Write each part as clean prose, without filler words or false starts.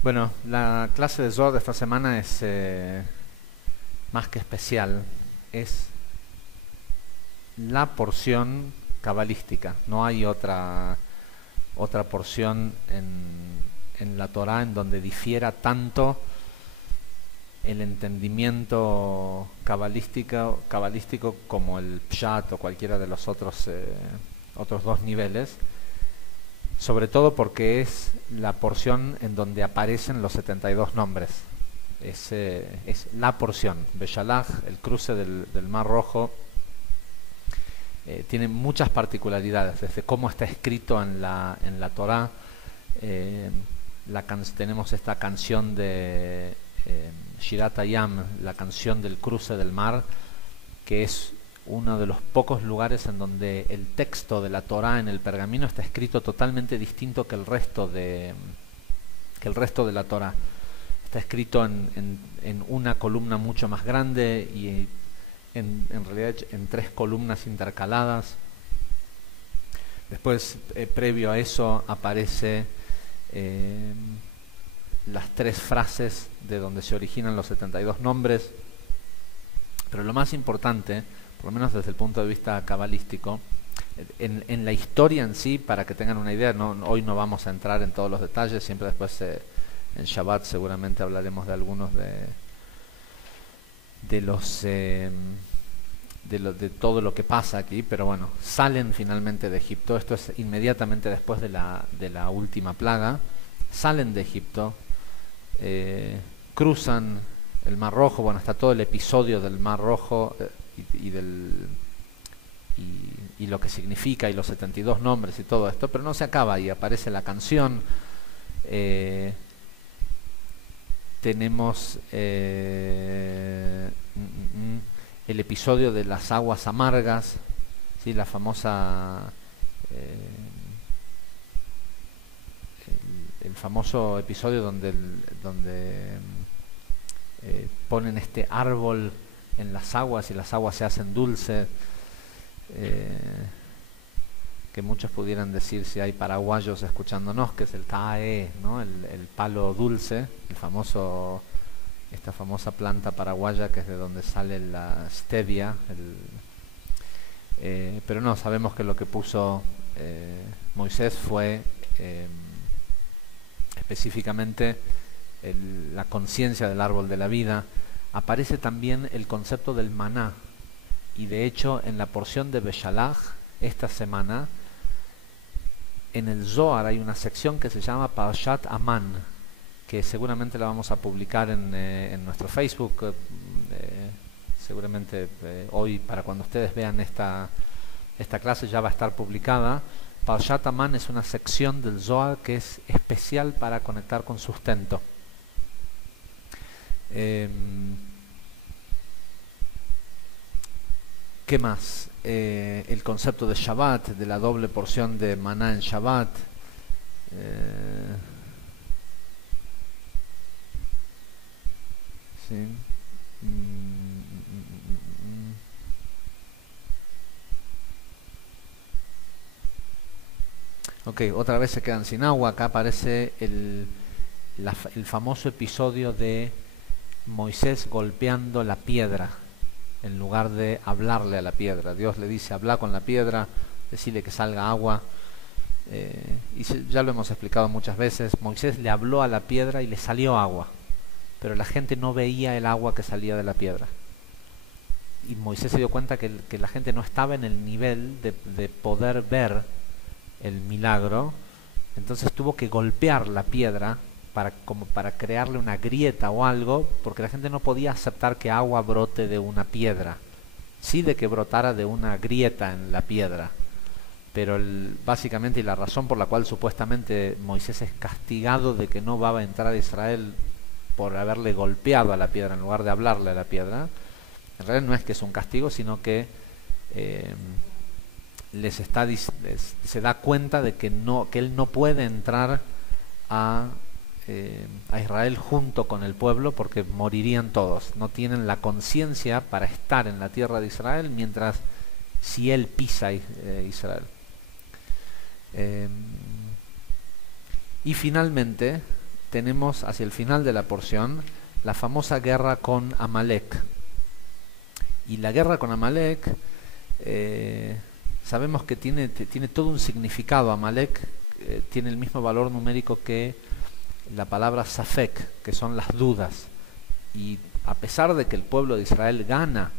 Bueno, la clase de Zohar de esta semana es más que especial, es la porción cabalística. No hay otra porción en la Torá en donde difiera tanto el entendimiento cabalístico como el Pshat o cualquiera de los otros dos niveles, sobre todo porque es la porción en donde aparecen los 72 nombres. Es la porción. Beshalach, el cruce del Mar Rojo, tiene muchas particularidades, desde cómo está escrito en la Torá. Tenemos esta canción de Shirat Hayam, la canción del cruce del mar, que es uno de los pocos lugares en donde el texto de la Torá en el pergamino está escrito totalmente distinto que el resto de la Torá. Está escrito en una columna mucho más grande y en realidad en tres columnas intercaladas. Después, previo a eso, aparece las tres frases de donde se originan los 72 nombres. Pero lo más importante, por lo menos desde el punto de vista cabalístico, en la historia en sí, para que tengan una idea, hoy no vamos a entrar en todos los detalles, siempre después en Shabbat seguramente hablaremos de algunos de todo lo que pasa aquí, pero bueno, salen finalmente de Egipto. Esto es inmediatamente después de la última plaga. Salen de Egipto, cruzan el Mar Rojo. Bueno, está todo el episodio del Mar Rojo y lo que significa y los 72 nombres y todo esto, pero no se acaba y aparece la canción. Tenemos el episodio de las aguas amargas, ¿sí? La famosa el famoso episodio donde ponen este árbol en las aguas y las aguas se hacen dulces, que muchos pudieran decir, si hay paraguayos escuchándonos, que es el tae, ¿no? El palo dulce, esta famosa planta paraguaya que es de donde sale la stevia. Pero no, sabemos que lo que puso Moisés fue específicamente la conciencia del árbol de la vida. Aparece también el concepto del maná, y de hecho en la porción de Beshalach esta semana en el Zohar hay una sección que se llama Parashat Aman, que seguramente la vamos a publicar en nuestro Facebook, seguramente hoy, para cuando ustedes vean esta clase, ya va a estar publicada. Parashat Aman es una sección del Zohar que es especial para conectar con sustento. ¿Qué más? El concepto de Shabbat, de la doble porción de maná en Shabbat. ¿Sí? Ok, otra vez se quedan sin agua. Acá aparece el famoso episodio de Moisés golpeando la piedra en lugar de hablarle a la piedra. Dios le dice: habla con la piedra, decirle que salga agua. Ya lo hemos explicado muchas veces. Moisés le habló a la piedra y le salió agua, pero la gente no veía el agua que salía de la piedra. Y Moisés se dio cuenta que la gente no estaba en el nivel de poder ver el milagro. Entonces tuvo que golpear la piedra como para crearle una grieta o algo, porque la gente no podía aceptar que agua brote de una piedra, sí de que brotara de una grieta en la piedra. Pero básicamente, y la razón por la cual supuestamente Moisés es castigado de que no va a entrar a Israel por haberle golpeado a la piedra en lugar de hablarle a la piedra, en realidad no es que es un castigo, sino que se da cuenta de que él no puede entrar a Israel junto con el pueblo, porque morirían todos. No tienen la conciencia para estar en la tierra de Israel mientras si él pisa Israel. Y finalmente tenemos hacia el final de la porción la famosa guerra con Amalek. Y la guerra con Amalek, sabemos que tiene todo un significado. Amalek tiene el mismo valor numérico que la palabra Safek, que son las dudas. Y a pesar de que el pueblo de Israel gana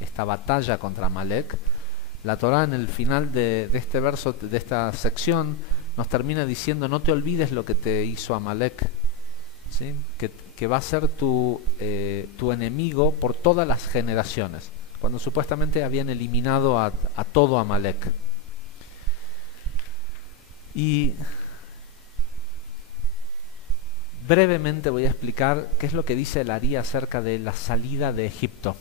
esta batalla contra Amalek, la Torá en el final de este verso, de esta sección, nos termina diciendo: no te olvides lo que te hizo Amalek, ¿sí? Que va a ser tu enemigo por todas las generaciones, cuando supuestamente habían eliminado a todo Amalek. Y brevemente voy a explicar qué es lo que dice el Ari acerca de la salida de Egipto,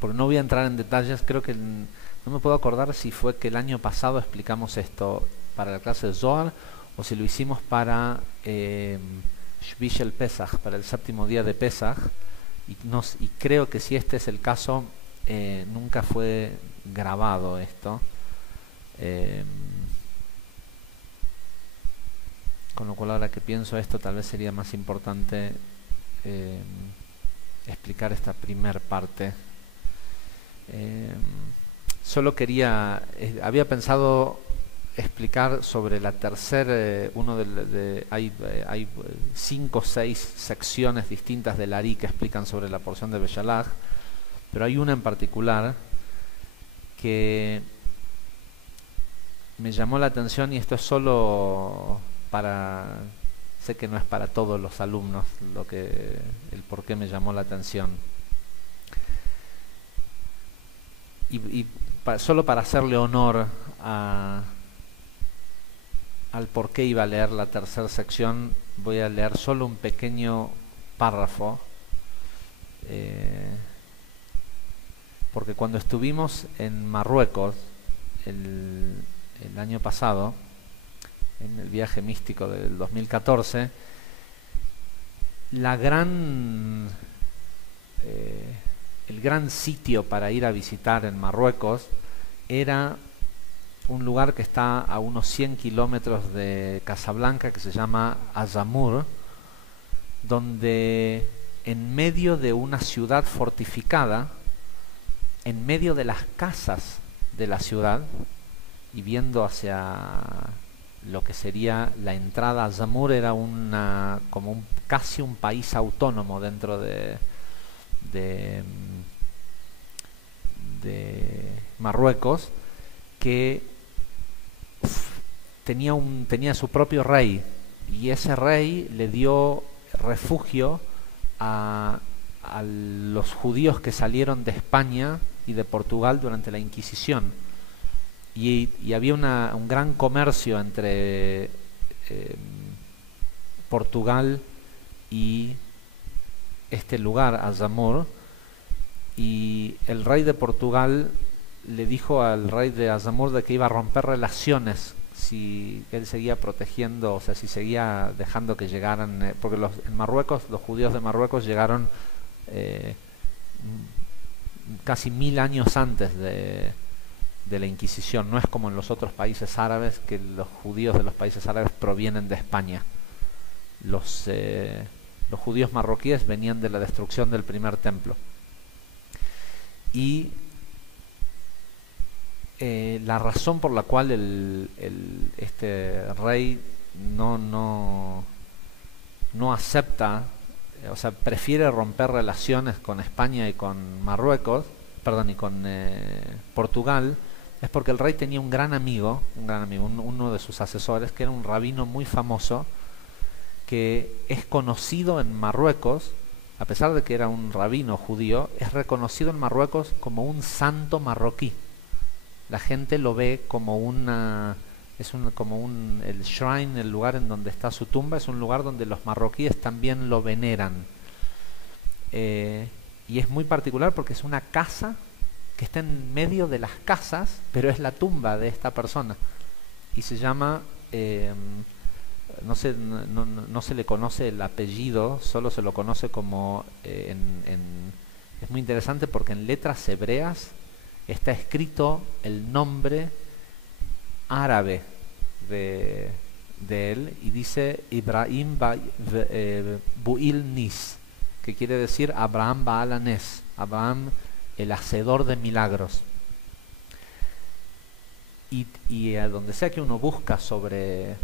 porque no voy a entrar en detalles. Creo que no me puedo acordar si fue que el año pasado explicamos esto para la clase de Zohar o si lo hicimos para Shvi Shel Pesach, para el séptimo día de Pesach, y creo que si este es el caso, nunca fue grabado esto, con lo cual, ahora que pienso esto, tal vez sería más importante explicar esta primer parte. Solo había pensado explicar sobre la tercera, hay 5 o 6 secciones distintas del Ari que explican sobre la porción de Beshalach, pero hay una en particular que me llamó la atención, y esto es solo sé que no es para todos los alumnos el por qué me llamó la atención, y solo para hacerle honor al por qué iba a leer la tercera sección, voy a leer solo un pequeño párrafo, porque cuando estuvimos en Marruecos el año pasado, en el viaje místico del 2014, el gran sitio para ir a visitar en Marruecos era un lugar que está a unos 100 kilómetros de Casablanca, que se llama Azamur, donde en medio de una ciudad fortificada, en medio de las casas de la ciudad y viendo hacia lo que sería la entrada a Azamur, era casi un país autónomo dentro de Marruecos, que tenía su propio rey, y ese rey le dio refugio a los judíos que salieron de España y de Portugal durante la Inquisición, y había un gran comercio entre Portugal y este lugar, Azamur, y el rey de Portugal le dijo al rey de Azamur de que iba a romper relaciones si él seguía protegiendo, o sea, si seguía dejando que llegaran, porque en Marruecos, los judíos de Marruecos llegaron casi 1000 años antes de la Inquisición. No es como en los otros países árabes, que los judíos de los países árabes provienen de España. Los judíos marroquíes venían de la destrucción del primer templo. Y la razón por la cual este rey no acepta, o sea, prefiere romper relaciones con España y con Marruecos, perdón, y con Portugal, es porque el rey tenía un gran amigo, uno de sus asesores, que era un rabino muy famoso, que es conocido en Marruecos, a pesar de que era un rabino judío, es reconocido en Marruecos como un santo marroquí. La gente lo ve como el shrine, el lugar en donde está su tumba, es un lugar donde los marroquíes también lo veneran. Y es muy particular porque es una casa que está en medio de las casas, pero es la tumba de esta persona. Y se llama, no se le conoce el apellido, solo se lo conoce como, es muy interesante porque en letras hebreas está escrito el nombre árabe de de él y dice Ibrahim Bu'il Nis, que quiere decir Abraham Baal Hanes, Abraham el hacedor de milagros. Y a donde sea que uno busca sobre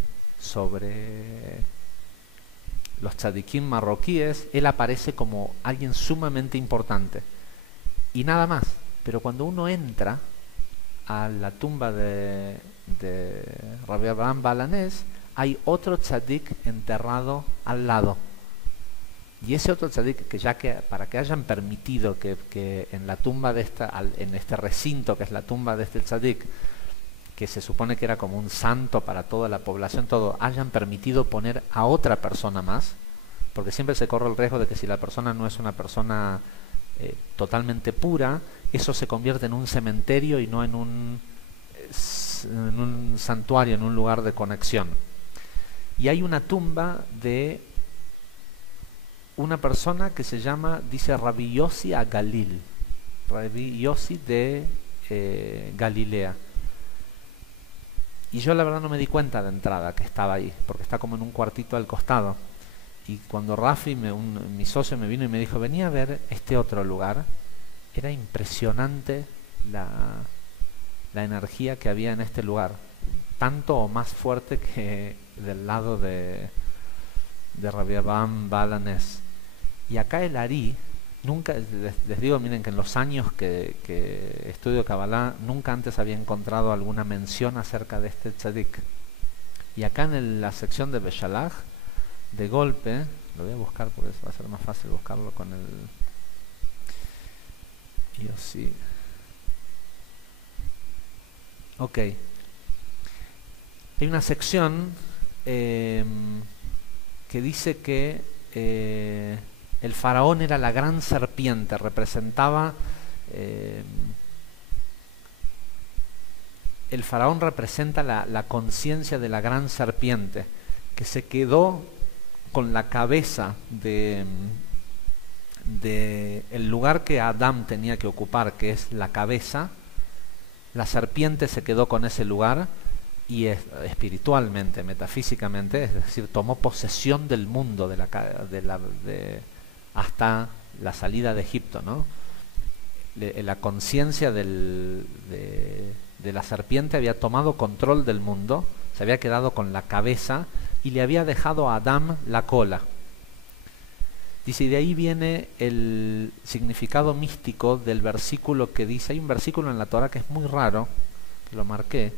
los tzadikim marroquíes, él aparece como alguien sumamente importante y nada más. Pero cuando uno entra a la tumba de Rabbi Abraham Baal Hanes, hay otro tzadik enterrado al lado. Y ese otro tzadik, para que hayan permitido que en la tumba en este recinto que es la tumba de este tzadik, que se supone que era como un santo para toda la población, hayan permitido poner a otra persona más, porque siempre se corre el riesgo de que si la persona no es una persona totalmente pura, eso se convierte en un cementerio y no en un santuario, en un lugar de conexión. Y hay una tumba de una persona que se llama, dice Rabbi Yossi a Galil, Rabbi Yossi de Galilea. Y yo la verdad no me di cuenta de entrada que estaba ahí, porque está como en un cuartito al costado. Y cuando Rafi, mi socio, me vino y me dijo, vení a ver este otro lugar, era impresionante la energía que había en este lugar, tanto o más fuerte que del lado de Rabbi Abraham Baal Hanes. Y acá el Ari, nunca, les digo, miren que en los años que estudio Kabbalah, nunca antes había encontrado alguna mención acerca de este tzadik. Y acá en la sección de Beshalach, de golpe, lo voy a buscar porque va a ser más fácil buscarlo con el... Yo sí. Ok. Hay una sección que dice que el faraón era la gran serpiente, representaba... el faraón representa la conciencia de la gran serpiente, que se quedó con la cabeza de el lugar que Adán tenía que ocupar, que es la cabeza. La serpiente se quedó con ese lugar y espiritualmente, metafísicamente, es decir, tomó posesión del mundo hasta la salida de Egipto, ¿no? La conciencia de la serpiente había tomado control del mundo, se había quedado con la cabeza y le había dejado a Adán la cola. Dice, y de ahí viene el significado místico del versículo que dice, hay un versículo en la Torah que es muy raro, que lo marqué,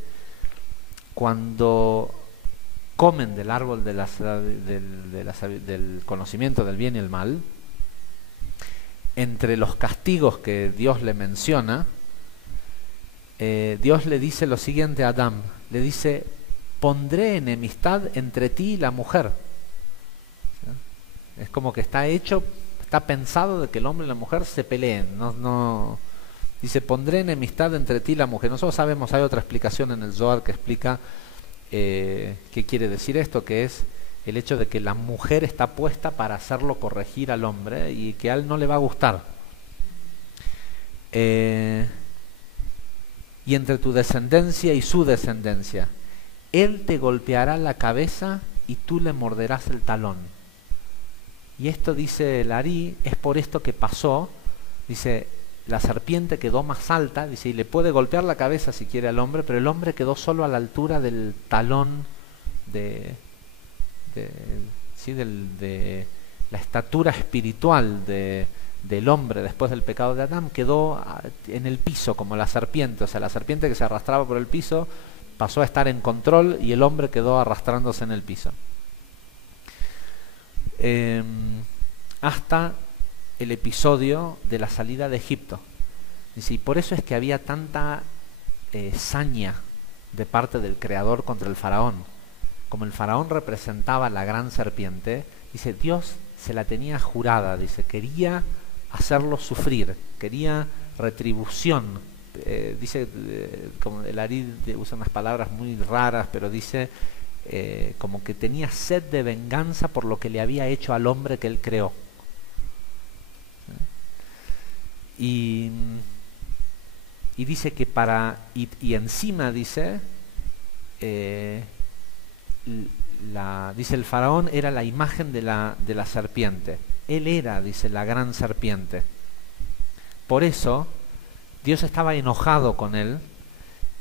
cuando comen del árbol del conocimiento del bien y el mal, entre los castigos que Dios le menciona, Dios le dice lo siguiente a Adán, le dice, pondré enemistad entre ti y la mujer. Es como que está pensado de que el hombre y la mujer se peleen. Dice, pondré enemistad entre ti y la mujer. Nosotros sabemos, hay otra explicación en el Zohar que explica qué quiere decir esto, que es el hecho de que la mujer está puesta para hacerlo corregir al hombre y que a él no le va a gustar. Y entre tu descendencia y su descendencia, él te golpeará la cabeza y tú le morderás el talón. Y esto, dice el Ari, es por esto que pasó. Dice, la serpiente quedó más alta, dice, y le puede golpear la cabeza si quiere al hombre, pero el hombre quedó solo a la altura del talón de la estatura espiritual del hombre después del pecado de Adán, quedó en el piso como la serpiente. O sea, la serpiente que se arrastraba por el piso pasó a estar en control y el hombre quedó arrastrándose en el piso. Hasta el episodio de la salida de Egipto. Dice, y por eso es que había tanta saña de parte del Creador contra el faraón. Como el faraón representaba la gran serpiente, dice, Dios se la tenía jurada, dice, quería hacerlo sufrir, quería retribución. Dice, como el Ari usa unas palabras muy raras, pero dice como que tenía sed de venganza por lo que le había hecho al hombre que él creó. Y dice que y encima dice dice el faraón era la imagen de la serpiente. Él era, dice, la gran serpiente. Por eso Dios estaba enojado con él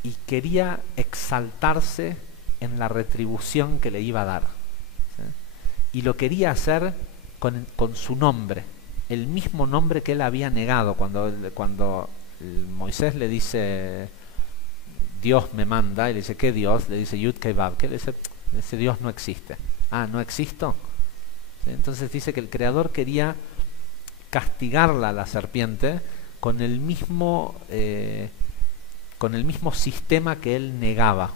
y quería exaltarse en la retribución que le iba a dar, ¿sí? Y lo quería hacer con su nombre, el mismo nombre que él había negado cuando Moisés le dice Dios me manda, y le dice ¿qué Dios? Le dice Yud Kei Vav, que le dice ese Dios no existe. Ah, ¿no existo? ¿Sí? Entonces dice que el Creador quería castigarla a la serpiente con el mismo sistema que él negaba.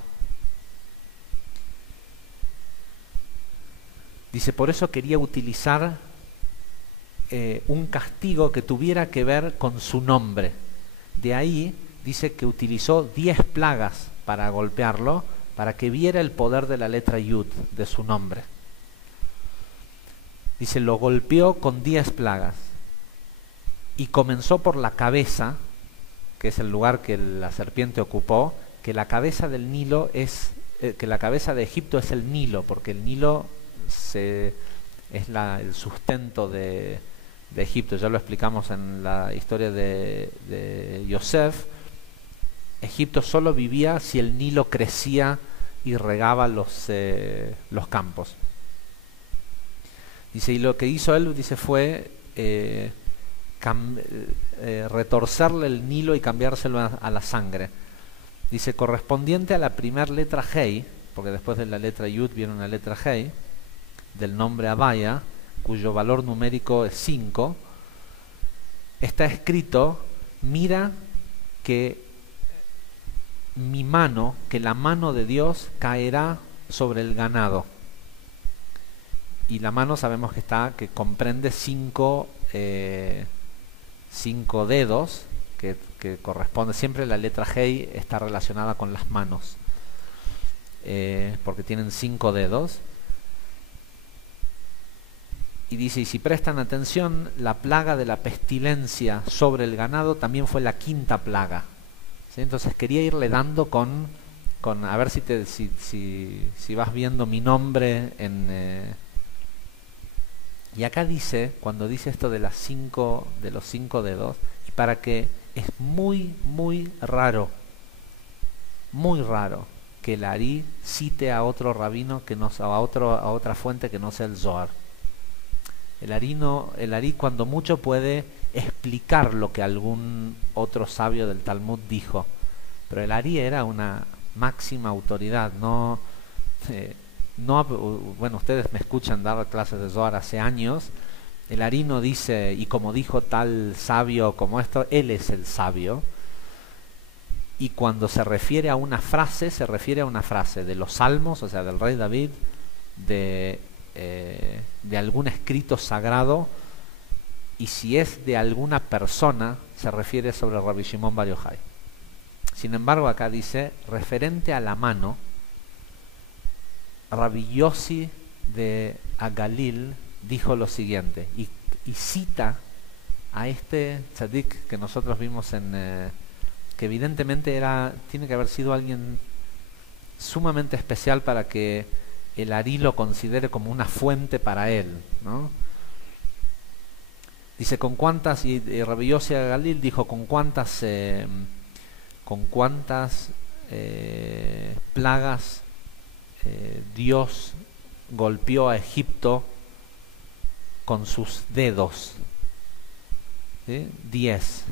Dice, por eso quería utilizar un castigo que tuviera que ver con su nombre. De ahí dice que utilizó 10 plagas para golpearlo, para que viera el poder de la letra Yud, de su nombre. Dice, lo golpeó con 10 plagas. Y comenzó por la cabeza, que es el lugar que la serpiente ocupó, que la cabeza del Nilo que la cabeza de Egipto es el Nilo, porque el Nilo es el sustento de Egipto. Ya lo explicamos en la historia de Yosef. Egipto solo vivía si el Nilo crecía y regaba los campos. Dice, y lo que hizo él, dice, fue retorcerle el Nilo y cambiárselo a la sangre. Dice, correspondiente a la primera letra Hei, porque después de la letra Yud viene una letra Hei, del nombre Abaya, cuyo valor numérico es 5, está escrito, mira que que la mano de Dios caerá sobre el ganado. Y la mano sabemos que comprende 5 dedos, que corresponde, siempre la letra Hei está relacionada con las manos, porque tienen 5 dedos. Y dice, y si prestan atención, la plaga de la pestilencia sobre el ganado también fue la 5ª plaga, ¿sí? Entonces quería irle dando con a ver si vas viendo mi nombre y acá dice, cuando dice esto de los 5 dedos, y para que es muy raro que el Ari cite a otro rabino a otra fuente que no sea el Zohar. El Ari cuando mucho puede explicar lo que algún otro sabio del Talmud dijo, pero el Ari era una máxima autoridad. Bueno, ustedes me escuchan dar clases de Zohar hace años. El Ari no dice, y como dijo tal sabio como esto, él es el sabio. Y cuando se refiere a una frase, se refiere a una frase de los Salmos, o sea, del rey David, de algún escrito sagrado, y si es de alguna persona, se refiere sobre Rabbi Shimon Bar Yochai. Sin embargo, acá dice, referente a la mano, Rabbi Yossi de Agalil dijo lo siguiente, y cita a este tzadik que nosotros vimos que evidentemente tiene que haber sido alguien sumamente especial para que el Ari lo considere como una fuente para él, ¿no? Dice, ¿con cuántas? Y Rabbi Yossi de Agalil dijo, ¿con cuántas plagas Dios golpeó a Egipto con sus dedos? ¿Sí? 10.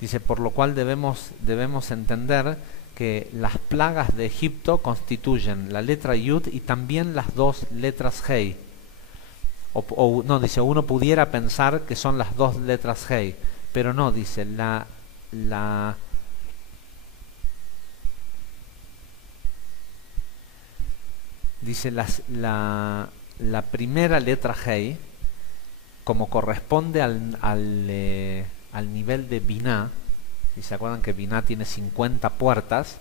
Dice, por lo cual debemos entender que las plagas de Egipto constituyen la letra Yud y también las 2 letras Hei. No, dice, uno pudiera pensar que son las 2 letras Hei, pero no, dice, dice la primera letra Hei, como corresponde al nivel de Biná, y se acuerdan que Biná tiene 50 puertas,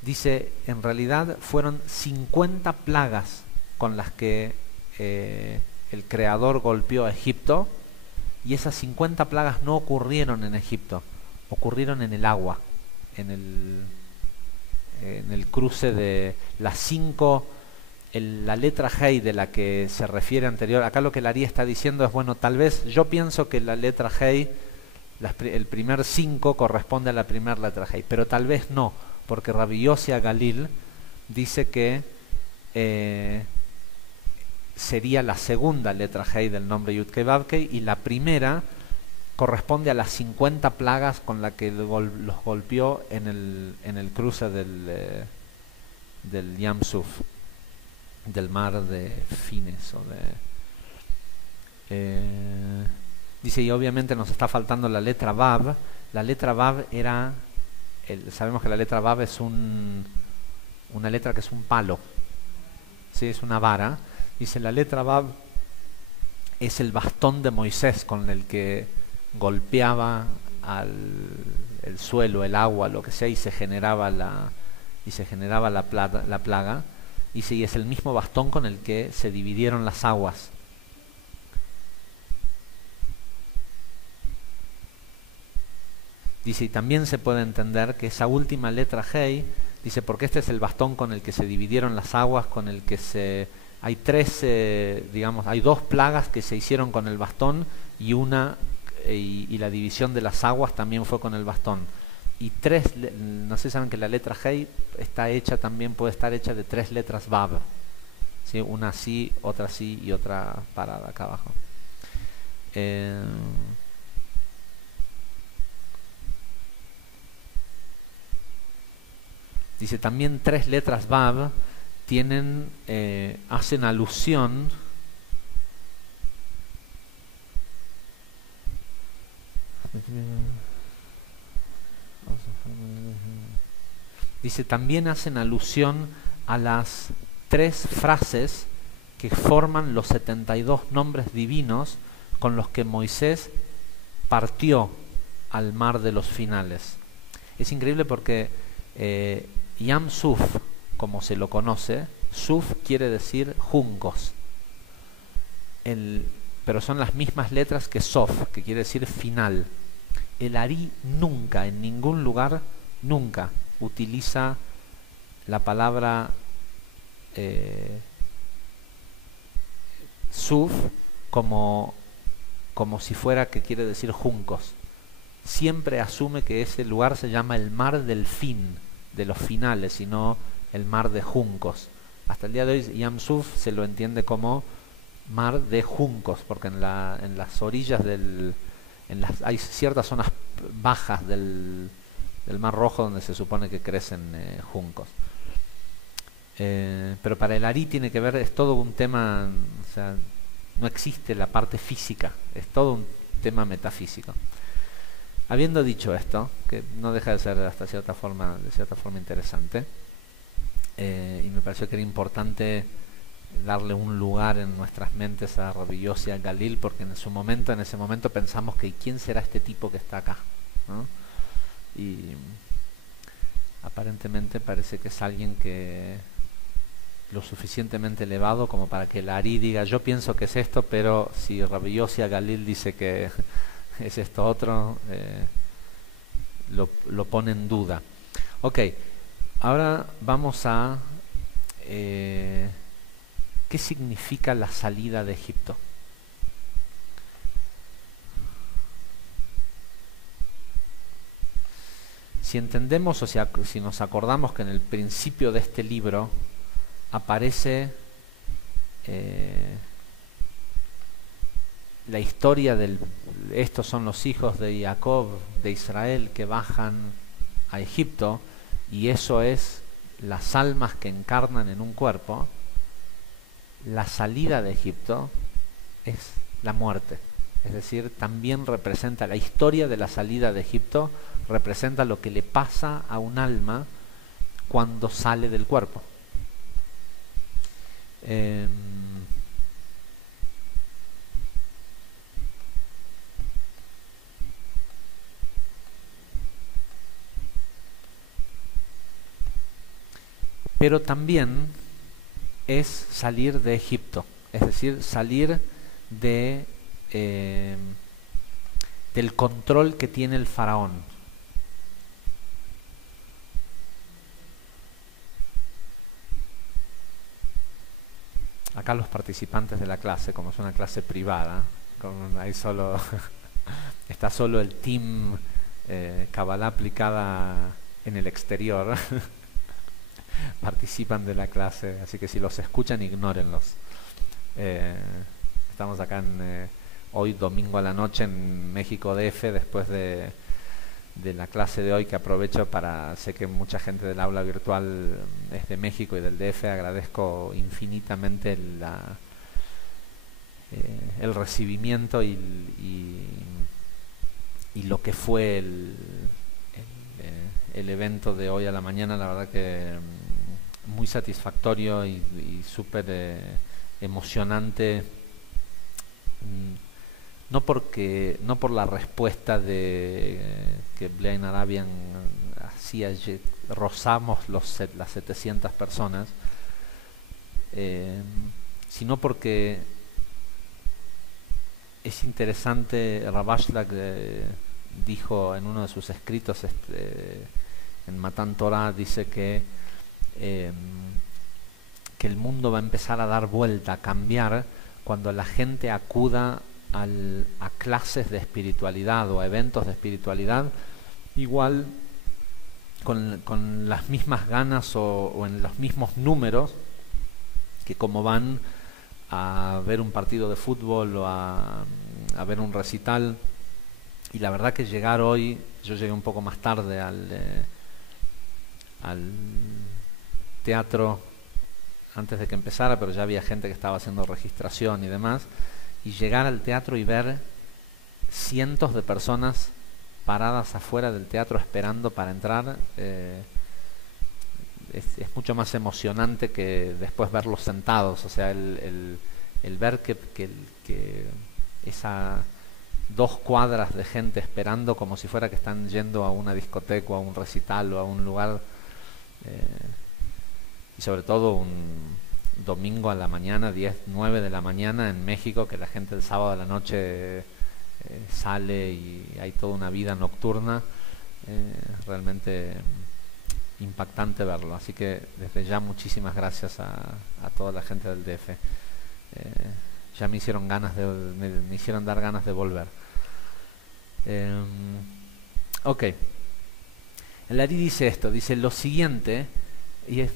dice, en realidad fueron 50 plagas con las que el Creador golpeó a Egipto, y esas 50 plagas no ocurrieron en Egipto, ocurrieron en el agua, en el cruce de las 5, la letra Hei de la que se refiere anterior. Acá lo que el Ari está diciendo es, bueno, tal vez yo pienso que la letra Hei, el primer 5 corresponde a la primera letra Hei, pero tal vez no, porque Rabbi Yossi Galil dice que sería la segunda letra Hei del nombre Yud Kei Vav Kei, y la primera corresponde a las 50 plagas con la que los golpeó en el cruce del Yam Suf, del mar de Fines. Dice, y obviamente nos está faltando la letra Vav. La letra Vav era, sabemos que la letra Vav es una letra que es un palo, ¿sí? Es una vara. Dice, la letra Vav es el bastón de Moisés con el que golpeaba el suelo, el agua, lo que sea, y se generaba la plaga. Dice, y es el mismo bastón con el que se dividieron las aguas. Dice, y también se puede entender que esa última letra Hei, dice, porque este es el bastón con el que se dividieron las aguas, con el que hay hay 2 plagas que se hicieron con el bastón, y y la división de las aguas también fue con el bastón. Y 3, no sé si saben que la letra Hei puede estar hecha de 3 letras Vav, ¿sí? Una así, otra así y otra parada acá abajo. Dice, también 3 letras Vav hacen alusión a las 3 frases que forman los 72 nombres divinos con los que Moisés partió al mar de los finales. Es increíble porque Yam Suf, como se lo conoce, Suf quiere decir juncos, pero son las mismas letras que Sof, que quiere decir final. El Ari nunca, en ningún lugar, nunca utiliza la palabra Suf como si fuera que quiere decir juncos. Siempre asume que ese lugar se llama el mar del fin, de los finales, y no el mar de juncos. Hasta el día de hoy Yam Suf se lo entiende como mar de juncos, porque en las orillas hay ciertas zonas bajas del Mar Rojo donde se supone que crecen juncos. Pero para el Ari tiene que ver, es todo un tema, o sea, no existe la parte física, es todo un tema metafísico. Habiendo dicho esto, que no deja de ser de cierta forma interesante, y me pareció que era importante darle un lugar en nuestras mentes a Rabbi Yossi Galil, porque en ese momento pensamos que ¿quién será este tipo que está acá? ¿No? Y aparentemente parece que es alguien que lo suficientemente elevado como para que el Ari diga, yo pienso que es esto, pero si Rabbi Yossi Galil dice que es esto otro, lo pone en duda. Ok, ahora vamos a ¿qué significa la salida de Egipto? Si entendemos, o sea, si nos acordamos que en el principio de este libro aparece la historia estos son los hijos de Jacob, de Israel, que bajan a Egipto, y eso es las almas que encarnan en un cuerpo. La salida de Egipto es la muerte, es decir, también representa la historia de la salida de Egipto, representa lo que le pasa a un alma cuando sale del cuerpo. Pero también es salir de Egipto, es decir, salir de del control que tiene el faraón. Acá los participantes de la clase, como es una clase privada, hay solo está solo el team Kabbalah aplicada en el exterior, participan de la clase, así que si los escuchan, ignórenlos. Estamos acá hoy domingo a la noche en México DF, después de la clase de hoy, que aprovecho sé que mucha gente del aula virtual es de México y del DF. Agradezco infinitamente el recibimiento y lo que fue el evento de hoy a la mañana. La verdad que muy satisfactorio y súper emocionante, no por la respuesta que Blaine Arabian hacía, rozamos las 700 personas, sino porque es interesante. Ravashlag dijo en uno de sus escritos, en Matan Torah, dice que el mundo va a empezar a dar vuelta, a cambiar, cuando la gente acuda a clases de espiritualidad o a eventos de espiritualidad, igual con las mismas ganas o en los mismos números que como van a ver un partido de fútbol o a ver un recital. Y la verdad que llegar hoy, yo llegué un poco más tarde al teatro antes de que empezara, pero ya había gente que estaba haciendo registración y demás, y llegar al teatro y ver cientos de personas paradas afuera del teatro esperando para entrar, es mucho más emocionante que después verlos sentados. O sea, el ver que esa 2 cuadras de gente esperando como si fuera que están yendo a una discoteca o a un recital o a un lugar, y sobre todo un domingo a la mañana, 10, 9 de la mañana en México, que la gente el sábado a la noche sale y hay toda una vida nocturna, realmente impactante verlo. Así que desde ya muchísimas gracias a toda la gente del DF. Ya me hicieron dar ganas de volver. Ok, el Ari dice esto, dice lo siguiente, y es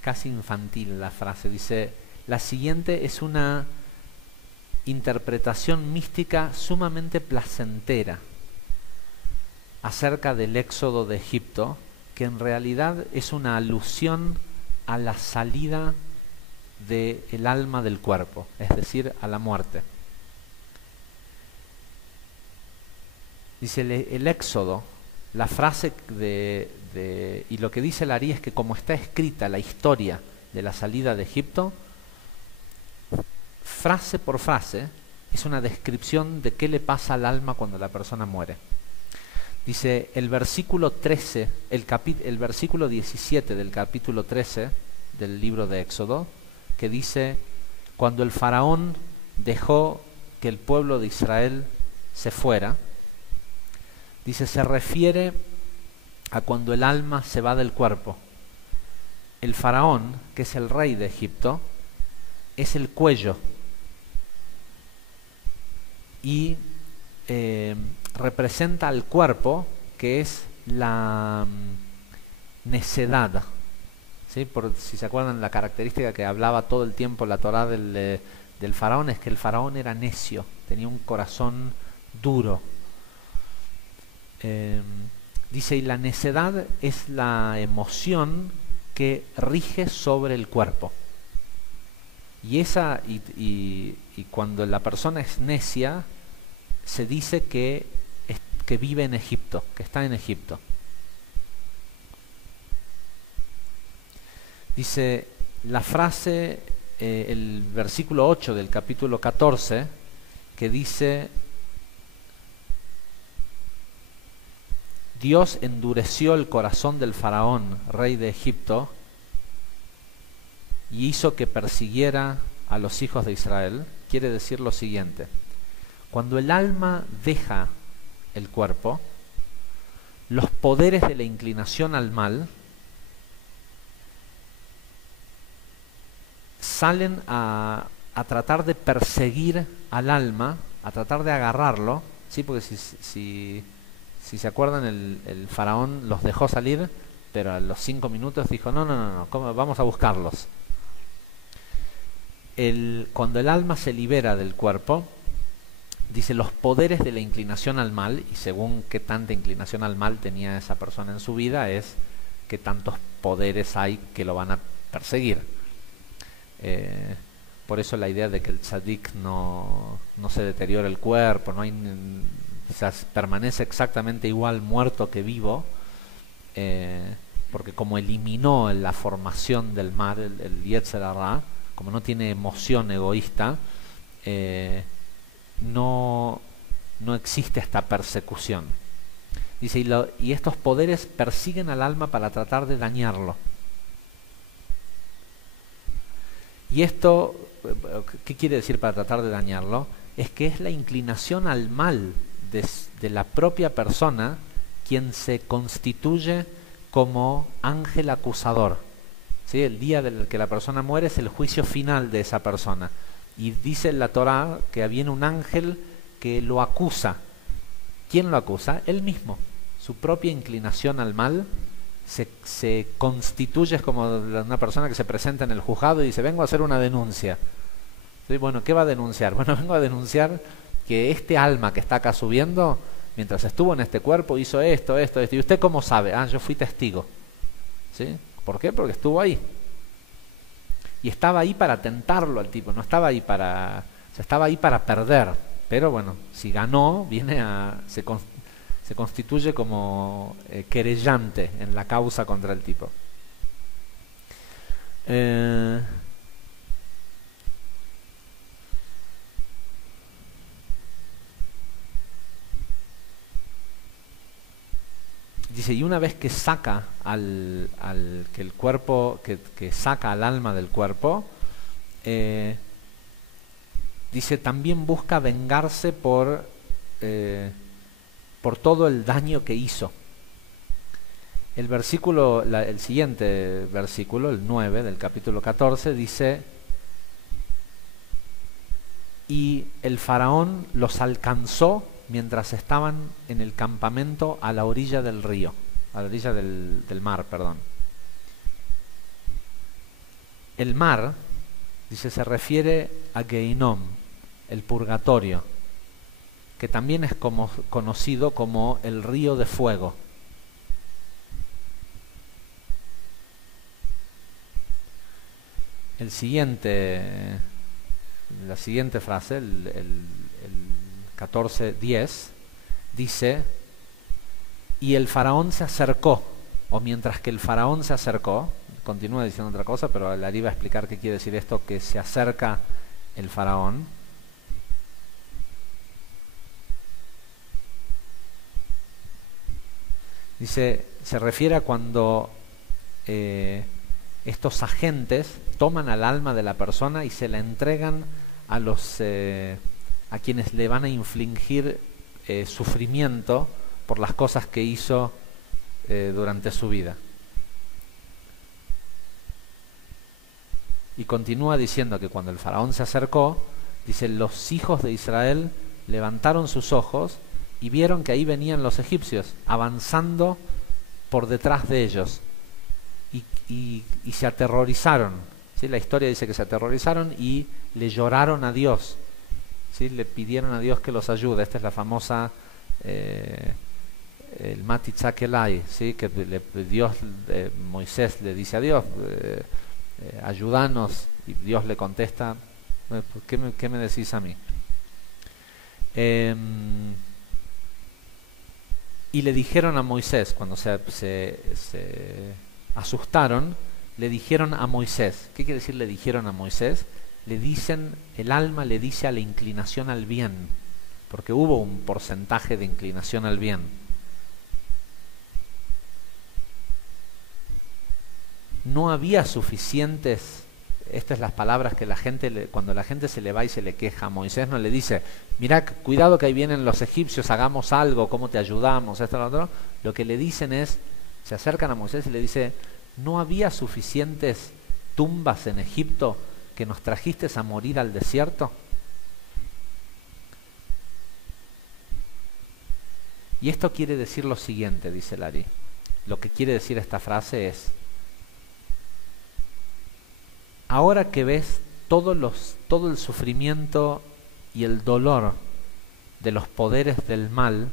casi infantil la frase. Dice: la siguiente es una interpretación mística sumamente placentera acerca del éxodo de Egipto, que en realidad es una alusión a la salida del alma del cuerpo, es decir, a la muerte. Dice el éxodo, la frase y lo que dice el Ari es que como está escrita la historia de la salida de Egipto, frase por frase, es una descripción de qué le pasa al alma cuando la persona muere. Dice el versículo 13, el versículo 17 del capítulo 13 del libro de Éxodo, que dice: cuando el faraón dejó que el pueblo de Israel se fuera, dice, se refiere a cuando el alma se va del cuerpo. El faraón, que es el rey de Egipto, es el cuello y representa al cuerpo, que es la necedad. ¿Sí? Si se acuerdan, la característica que hablaba todo el tiempo la Torá del faraón es que el faraón era necio, tenía un corazón duro. Dice, y la necedad es la emoción que rige sobre el cuerpo. Y cuando la persona es necia, se dice que vive en Egipto, que está en Egipto. Dice la frase, el versículo 8 del capítulo 14, que dice: Dios endureció el corazón del faraón, rey de Egipto, y hizo que persiguiera a los hijos de Israel. Quiere decir lo siguiente: Cuando el alma deja el cuerpo, los poderes de la inclinación al mal salen a tratar de perseguir al alma, a tratar de agarrarlo, ¿sí? Porque si se acuerdan, el faraón los dejó salir, pero a los 5 minutos dijo, no, ¿cómo? Vamos a buscarlos. Cuando el alma se libera del cuerpo, dice, los poderes de la inclinación al mal, y según qué tanta inclinación al mal tenía esa persona en su vida, es qué tantos poderes hay que lo van a perseguir. Por eso la idea de que el tzadik no se deteriora el cuerpo, o sea, permanece exactamente igual muerto que vivo, porque como eliminó la formación del mal, el Yetzer Hara, como no tiene emoción egoísta, no existe esta persecución. Dice, y estos poderes persiguen al alma para tratar de dañarlo. Y esto, ¿qué quiere decir para tratar de dañarlo? Es que es la inclinación al mal de la propia persona quien se constituye como ángel acusador. ¿Sí? El día del que la persona muere es el juicio final de esa persona. Y dice en la Torá que viene un ángel que lo acusa. ¿Quién lo acusa? Él mismo. Su propia inclinación al mal se constituye, es como una persona que se presenta en el juzgado y dice, vengo a hacer una denuncia. ¿Sí? Bueno, ¿qué va a denunciar? Bueno, vengo a denunciar que este alma que está acá subiendo, mientras estuvo en este cuerpo, hizo esto. ¿Y usted cómo sabe? Yo fui testigo. ¿Sí? ¿Por qué? Porque estuvo ahí. Y estaba ahí para tentarlo al tipo, no estaba ahí para... O sea, estaba ahí para perder. Pero bueno, si ganó, se constituye como querellante en la causa contra el tipo. Dice, y una vez que saca que el cuerpo, que saca al alma del cuerpo, dice, también busca vengarse por todo el daño que hizo. El siguiente versículo, el 9 del capítulo 14, dice, y el faraón los alcanzó mientras estaban en el campamento a la orilla del río, a la orilla del mar, perdón. El mar, dice, se refiere a Geinom, el purgatorio, que también es conocido como el río de fuego. La siguiente frase, el 14:10, dice, y el faraón se acercó, o mientras que el faraón se acercó, continúa diciendo otra cosa, pero le iba a explicar qué quiere decir esto, que se acerca el faraón. Dice, se refiere a cuando estos agentes toman al alma de la persona y se la entregan a quienes le van a infligir sufrimiento por las cosas que hizo durante su vida. Y continúa diciendo que cuando el faraón se acercó, dice, los hijos de Israel levantaron sus ojos y vieron que ahí venían los egipcios avanzando por detrás de ellos y se aterrorizaron. ¿Sí? La historia dice que se aterrorizaron y le lloraron a Dios. ¿Sí? Le pidieron a Dios que los ayude. Esta es la famosa el Matitzak Elai, ¿sí? Que Moisés le dice a Dios, ayúdanos, y Dios le contesta, ¿qué me decís a mí? Y le dijeron a Moisés, cuando se asustaron, le dijeron a Moisés. ¿Qué quiere decir le dijeron a Moisés? Le dicen, el alma le dice a la inclinación al bien, porque hubo un porcentaje de inclinación al bien. No había suficientes estas es las palabras que la gente, cuando la gente se le va y se le queja a Moisés, no le dice, mirá, cuidado que ahí vienen los egipcios, hagamos algo, ¿cómo te ayudamos? Esto, lo otro. Lo que le dicen es, se acercan a Moisés y le dice, ¿no había suficientes tumbas en Egipto que nos trajiste a morir al desierto? Y esto quiere decir lo siguiente, dice Lari. Lo que quiere decir esta frase es, ahora que ves todo el sufrimiento y el dolor de los poderes del mal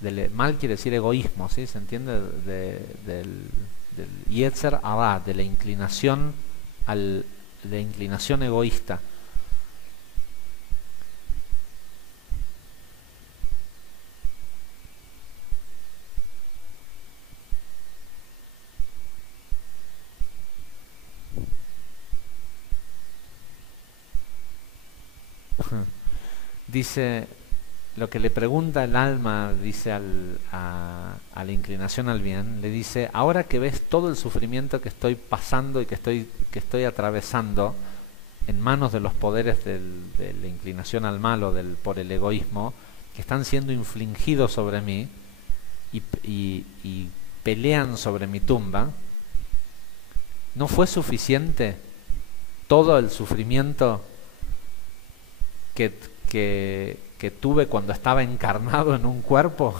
quiere decir egoísmo, ¿sí? ¿Se entiende? Del Yetzer Hara, de la inclinación egoísta. Dice, lo que le pregunta el alma, dice a la inclinación al bien, le dice, ahora que ves todo el sufrimiento que estoy pasando y que estoy atravesando en manos de los poderes de la inclinación al mal o por el egoísmo, que están siendo infligidos sobre mí y pelean sobre mi tumba, ¿no fue suficiente todo el sufrimiento que tuve cuando estaba encarnado en un cuerpo?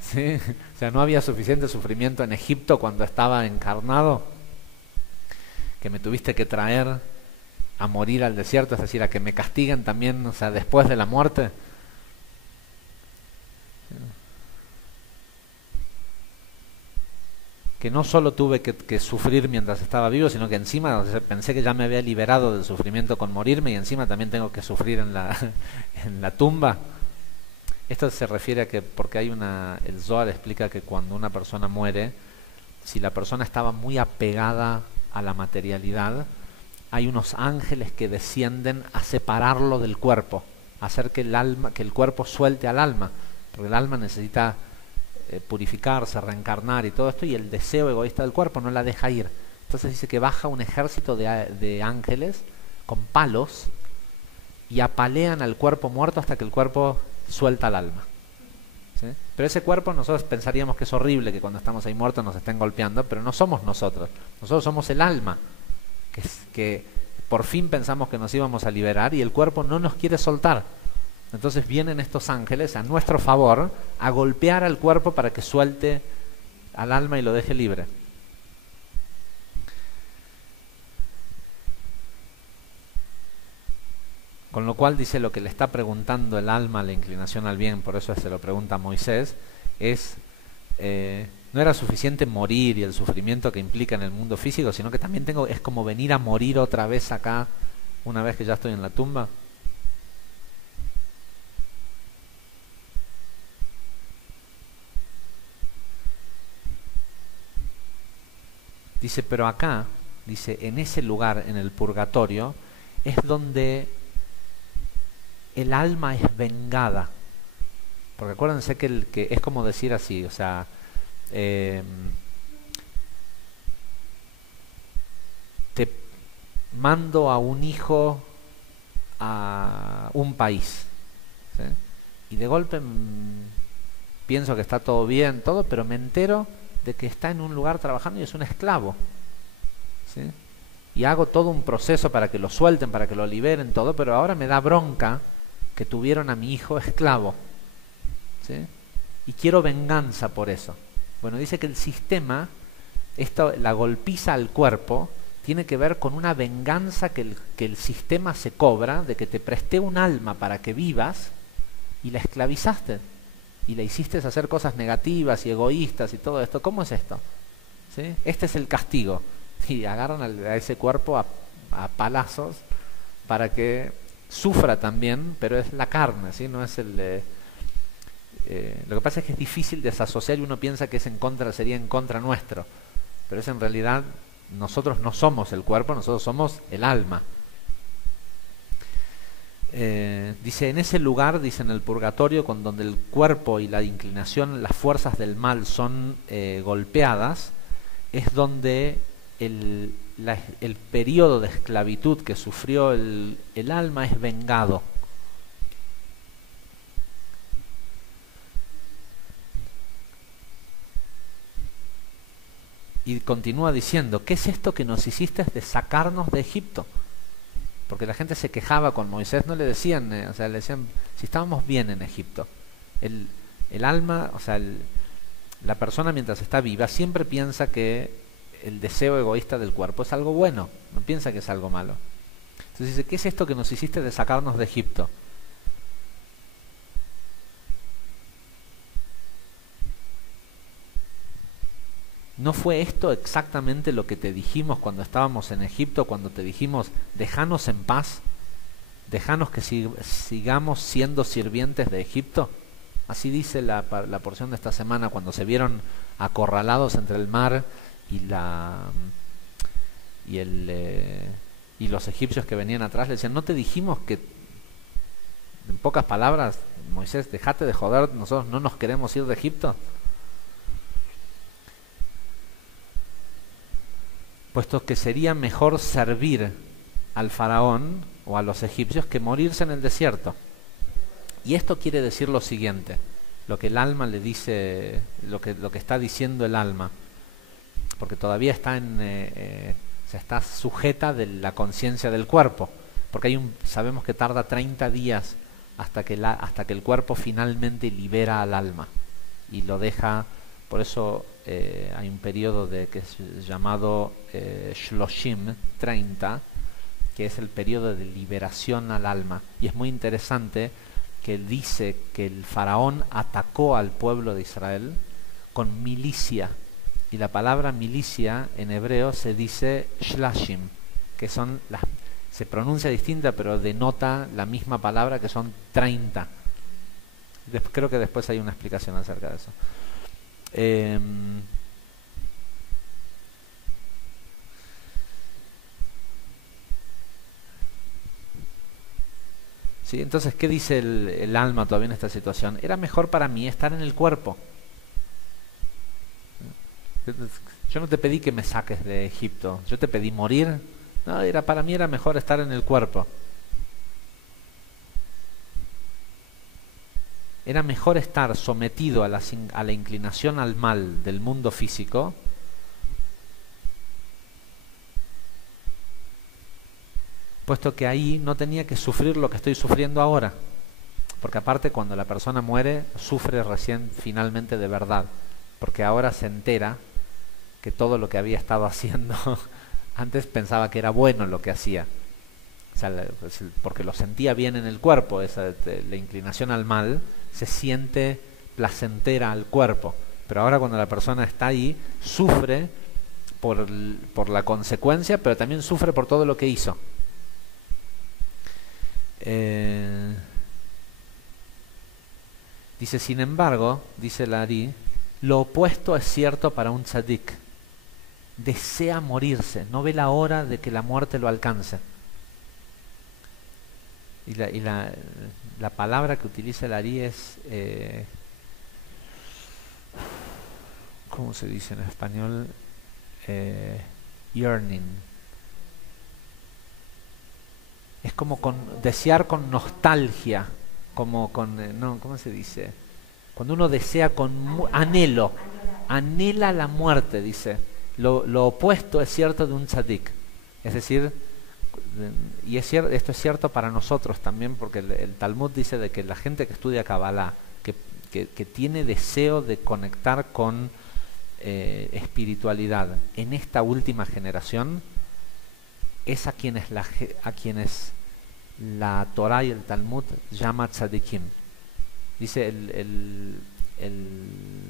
¿Sí? O sea, no había suficiente sufrimiento en Egipto cuando estaba encarnado, que me tuviste que traer a morir al desierto, es decir, a que me castiguen también, o sea, después de la muerte. Que no solo tuve que sufrir mientras estaba vivo, sino que encima, o sea, pensé que ya me había liberado del sufrimiento con morirme y encima también tengo que sufrir en la tumba. Esto se refiere a que, porque el Zohar explica que cuando una persona muere, si la persona estaba muy apegada a la materialidad, hay unos ángeles que descienden a separarlo del cuerpo, a hacer que el cuerpo suelte al alma, porque el alma necesita purificarse, reencarnar y todo esto, y el deseo egoísta del cuerpo no la deja ir. Entonces dice que baja un ejército de ángeles con palos y apalean al cuerpo muerto hasta que el cuerpo suelta al alma. ¿Sí? Pero ese cuerpo nosotros pensaríamos que es horrible que cuando estamos ahí muertos nos estén golpeando, pero no somos nosotros somos el alma, que por fin pensamos que nos íbamos a liberar y el cuerpo no nos quiere soltar. Entonces vienen estos ángeles a nuestro favor a golpear al cuerpo para que suelte al alma y lo deje libre. Con lo cual dice, lo que le está preguntando el alma a la inclinación al bien, por eso se lo pregunta a Moisés, es, no era suficiente morir y el sufrimiento que implica en el mundo físico, sino que también es como venir a morir otra vez acá, una vez que ya estoy en la tumba. Dice, pero acá, dice, en ese lugar, en el purgatorio, es donde el alma es vengada. Porque acuérdense que es como decir así, o sea, te mando a un hijo a un país, ¿sí? Y de golpe pienso que está todo bien, todo, pero me entero de que está en un lugar trabajando y es un esclavo, ¿sí? Y hago todo un proceso para que lo suelten, para que lo liberen, todo, pero ahora me da bronca que tuvieron a mi hijo esclavo, ¿sí? Y quiero venganza por eso. Bueno, dice que el sistema, la golpiza al cuerpo, tiene que ver con una venganza que el sistema se cobra de que te presté un alma para que vivas y la esclavizaste y la hiciste hacer cosas negativas y egoístas y todo esto. ¿Cómo es esto? ¿Sí? Este es el castigo. Y agarran a ese cuerpo a palazos para que sufra también, pero es la carne, ¿sí? No es lo que pasa es que es difícil desasociar y uno piensa que sería en contra nuestro, pero es en realidad, nosotros no somos el cuerpo, nosotros somos el alma. Dice, en ese lugar, dice, en el purgatorio, donde el cuerpo y la inclinación, las fuerzas del mal son golpeadas, es donde el periodo de esclavitud que sufrió el alma es vengado. Y continúa diciendo, ¿qué es esto que nos hiciste de sacarnos de Egipto? Porque la gente se quejaba con Moisés, no le decían, o sea, le decían, si estábamos bien en Egipto. El alma, o sea, la persona mientras está viva siempre piensa que el deseo egoísta del cuerpo es algo bueno, no piensa que es algo malo. Entonces dice, ¿qué es esto que nos hiciste de sacarnos de Egipto? ¿No fue esto exactamente lo que te dijimos cuando estábamos en Egipto, cuando te dijimos, déjanos en paz, déjanos que sigamos siendo sirvientes de Egipto? Así dice la porción de esta semana, cuando se vieron acorralados entre el mar y los egipcios que venían atrás, le decían, ¿no te dijimos que, en pocas palabras, Moisés, dejate de joder, nosotros no nos queremos ir de Egipto? Puesto que sería mejor servir al faraón o a los egipcios que morirse en el desierto. Y esto quiere decir lo siguiente, lo que el alma le dice, lo que está diciendo el alma, porque todavía está se está sujeta de la conciencia del cuerpo, porque sabemos que tarda 30 días hasta que el cuerpo finalmente libera al alma y lo deja. Por eso hay un periodo que es llamado Shloshim, 30, que es el periodo de liberación al alma. Y es muy interesante que dice que el faraón atacó al pueblo de Israel con milicia. Y la palabra milicia en hebreo se dice shlashim, que se pronuncia distinta pero denota la misma palabra, que son 30. Creo que después hay una explicación acerca de eso. ¿Sí? Entonces, ¿qué dice el alma todavía en esta situación? Era mejor para mí estar en el cuerpo. Yo no te pedí que me saques de Egipto, yo te pedí morir. No, para mí era mejor estar en el cuerpo. Era mejor estar sometido a la inclinación al mal del mundo físico, puesto que ahí no tenía que sufrir lo que estoy sufriendo ahora. Porque aparte, cuando la persona muere, sufre recién finalmente de verdad, porque ahora se entera que todo lo que había estado haciendo antes pensaba que era bueno lo que hacía. O sea, porque lo sentía bien en el cuerpo, la inclinación al mal se siente placentera al cuerpo, pero ahora cuando la persona está ahí, sufre por la consecuencia, pero también sufre por todo lo que hizo. Dice, sin embargo, dice el Ari, lo opuesto es cierto para un tzadik. Desea morirse, no ve la hora de que la muerte lo alcance. Y la palabra que utiliza el Ari es, ¿cómo se dice en español? Yearning. Es como desear con nostalgia, como ¿cómo se dice? Cuando uno desea con anhelo, anhela la muerte, dice. Lo opuesto es cierto de un tzadik. Es decir, y esto es cierto para nosotros también, porque el Talmud dice de que la gente que estudia Kabbalah, que tiene deseo de conectar con espiritualidad en esta última generación, es a quienes la Torah y el Talmud llama tzadikim. Dice el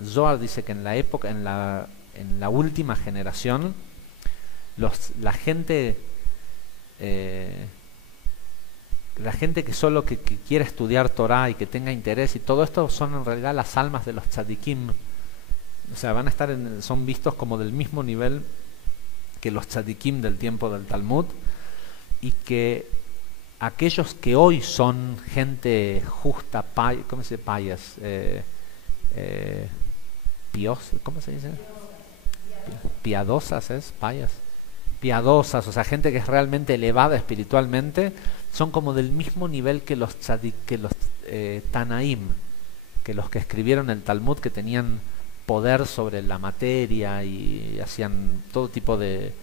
Zohar, dice que en la época, en la última generación, la gente que solo que quiere estudiar Torah y que tenga interés y todo esto, son en realidad las almas de los tzadikim. O sea, van a estar son vistos como del mismo nivel que los tzadikim del tiempo del Talmud, y que aquellos que hoy son gente justa, ¿cómo se dice? Pious, ¿cómo se dice? Piadosas es, pious. piadosas, o sea, gente que es realmente elevada espiritualmente, son como del mismo nivel que los tzadik, que los Tanaim, que los que escribieron el Talmud, que tenían poder sobre la materia y hacían todo tipo de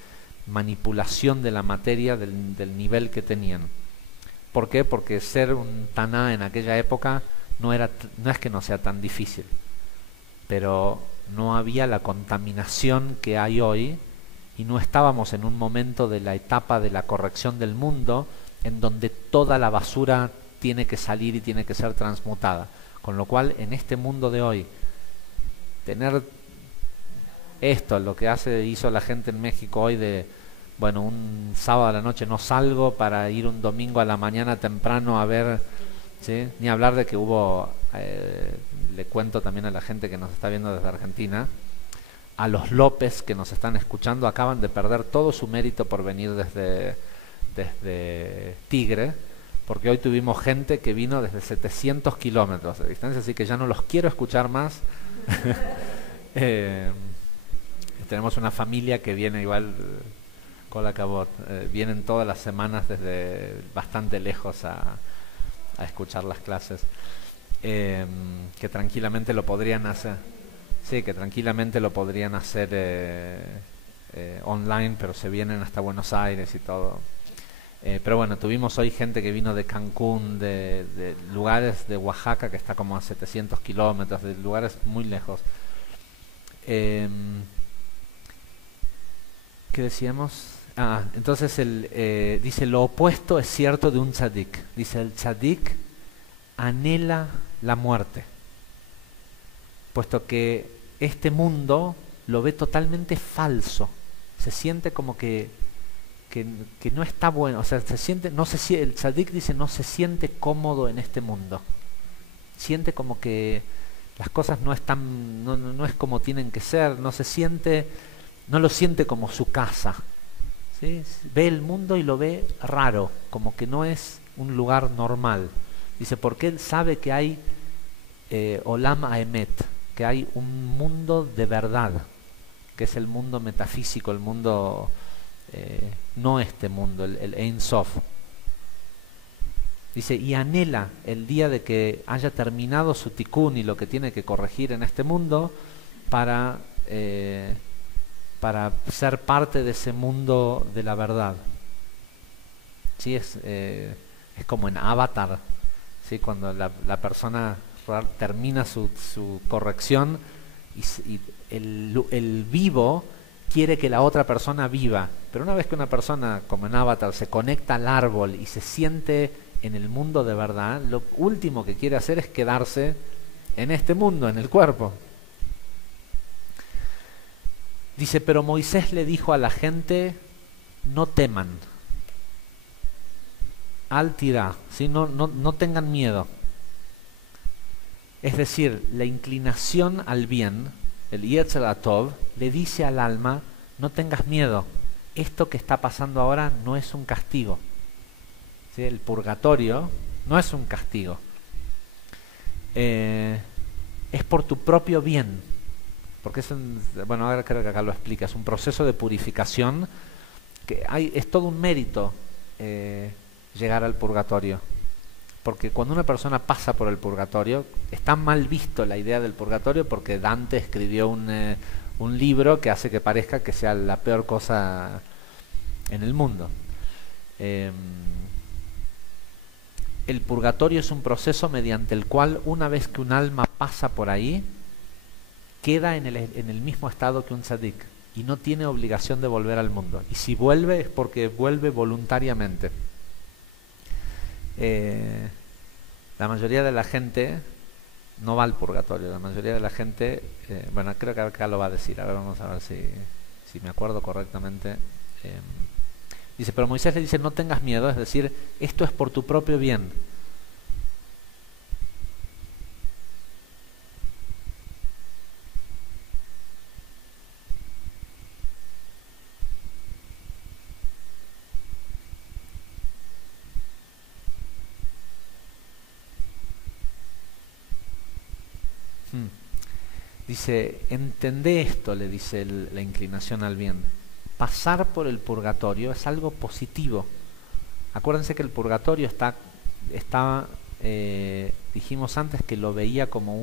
manipulación de la materia del nivel que tenían. ¿Por qué? Porque ser un Taná en aquella época no es que no sea tan difícil, pero no había la contaminación que hay hoy y no estábamos en un momento de la etapa de la corrección del mundo en donde toda la basura tiene que salir y tiene que ser transmutada. Con lo cual, en este mundo de hoy, tener esto, lo que hizo la gente en México hoy de, bueno, un sábado a la noche no salgo para ir un domingo a la mañana temprano a ver, ¿sí? Ni hablar de que hubo, le cuento también a la gente que nos está viendo desde Argentina, a los López que nos están escuchando, acaban de perder todo su mérito por venir desde Tigre, porque hoy tuvimos gente que vino desde 700 kilómetros de distancia, así que ya no los quiero escuchar más. Tenemos una familia que viene igual, Cola Cabot, vienen todas las semanas desde bastante lejos a escuchar las clases, que tranquilamente lo podrían hacer. Sí, que tranquilamente lo podrían hacer online, pero se vienen hasta Buenos Aires y todo. Pero bueno, tuvimos hoy gente que vino de Cancún, de lugares de Oaxaca, que está como a 700 kilómetros, de lugares muy lejos. ¿Qué decíamos? Entonces dice, lo opuesto es cierto de un tzadik. Dice, el tzadik anhela la muerte, puesto que este mundo lo ve totalmente falso. Se siente como que no está bueno, o sea, el tzadik dice, no se siente cómodo en este mundo. Siente como que las cosas no están, no es como tienen que ser, no lo siente como su casa. ¿Sí? Ve el mundo y lo ve raro, como que no es un lugar normal. Dice, porque él sabe que hay Olam Haemet, que hay un mundo de verdad, que es el mundo metafísico, el mundo, no este mundo, el Ein Sof. Dice, y anhela el día de que haya terminado su tikkun y lo que tiene que corregir en este mundo para ser parte de ese mundo de la verdad. ¿Sí? Es como en Avatar, ¿sí? Cuando la persona termina su corrección y el vivo quiere que la otra persona viva, pero una vez que una persona, como en Avatar, se conecta al árbol y se siente en el mundo de verdad, lo último que quiere hacer es quedarse en este mundo, en el cuerpo. Dice, pero Moisés le dijo a la gente, no teman, al tirá, ¿sí? No tengan miedo. Es decir, la inclinación al bien, el Yetzer HaTov, le dice al alma, no tengas miedo, esto que está pasando ahora no es un castigo. ¿Sí? El purgatorio no es un castigo, es por tu propio bien, porque bueno, ahora creo que acá lo explica, es un proceso de purificación, que es todo un mérito llegar al purgatorio. Porque cuando una persona pasa por el purgatorio, está mal visto la idea del purgatorio, porque Dante escribió un libro que hace que parezca que sea la peor cosa en el mundo. El purgatorio es un proceso mediante el cual, una vez que un alma pasa por ahí, queda en el mismo estado que un tzadik y no tiene obligación de volver al mundo. Y si vuelve es porque vuelve voluntariamente. La mayoría de la gente no va al purgatorio, la mayoría de la gente, bueno, creo que acá lo va a decir, a ver, vamos a ver si me acuerdo correctamente. Dice, pero Moisés le dice, no tengas miedo, es decir, esto es por tu propio bien. Dice, entendé esto, le dice la inclinación al bien, pasar por el purgatorio es algo positivo. Acuérdense que el purgatorio estaba, dijimos antes que lo veía como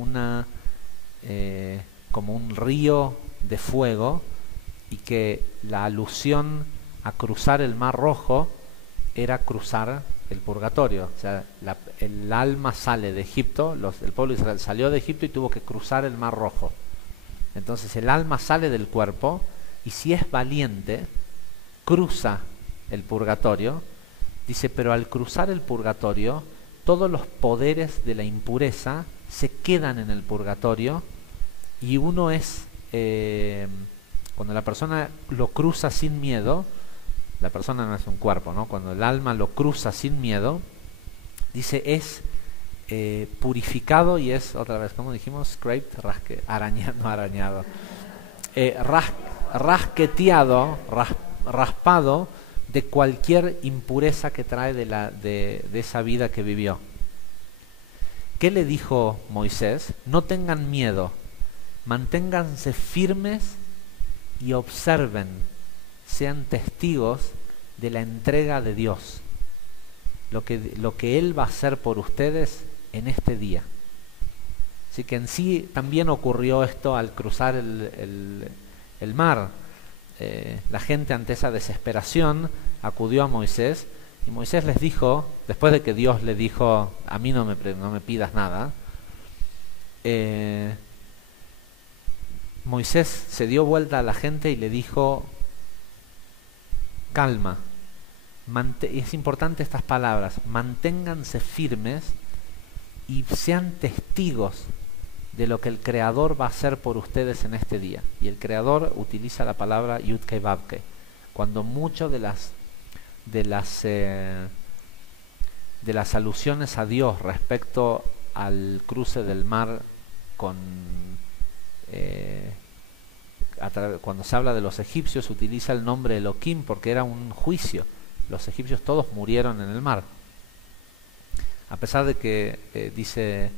como un río de fuego, y que la alusión a cruzar el Mar Rojo era cruzar el purgatorio. O sea, el alma sale de Egipto, el pueblo de Israel salió de Egipto y tuvo que cruzar el Mar Rojo. Entonces el alma sale del cuerpo y, si es valiente, cruza el purgatorio. Dice, pero al cruzar el purgatorio, todos los poderes de la impureza se quedan en el purgatorio, y uno es, cuando la persona lo cruza sin miedo, la persona no es un cuerpo, ¿no? Cuando el alma lo cruza sin miedo, dice, es purificado y es, otra vez, ¿cómo dijimos? Scraped, arañado, rasqueteado, raspado de cualquier impureza que trae de esa vida que vivió. ¿Qué le dijo Moisés? No tengan miedo, manténganse firmes y observen, sean testigos de la entrega de Dios, lo que Él va a hacer por ustedes en este día. Así que en sí también ocurrió esto al cruzar el mar. La gente, ante esa desesperación, acudió a Moisés, y Moisés les dijo, después de que Dios le dijo, a mí no me pidas nada, Moisés se dio vuelta a la gente y le dijo, calma, es importante estas palabras, manténganse firmes y sean testigos de lo que el Creador va a hacer por ustedes en este día. Y el Creador utiliza la palabra Yud-Kei Vav-Kei, cuando mucho de las alusiones a Dios respecto al cruce del mar cuando se habla de los egipcios, utiliza el nombre Elohim porque era un juicio. Los egipcios todos murieron en el mar, a pesar de que dice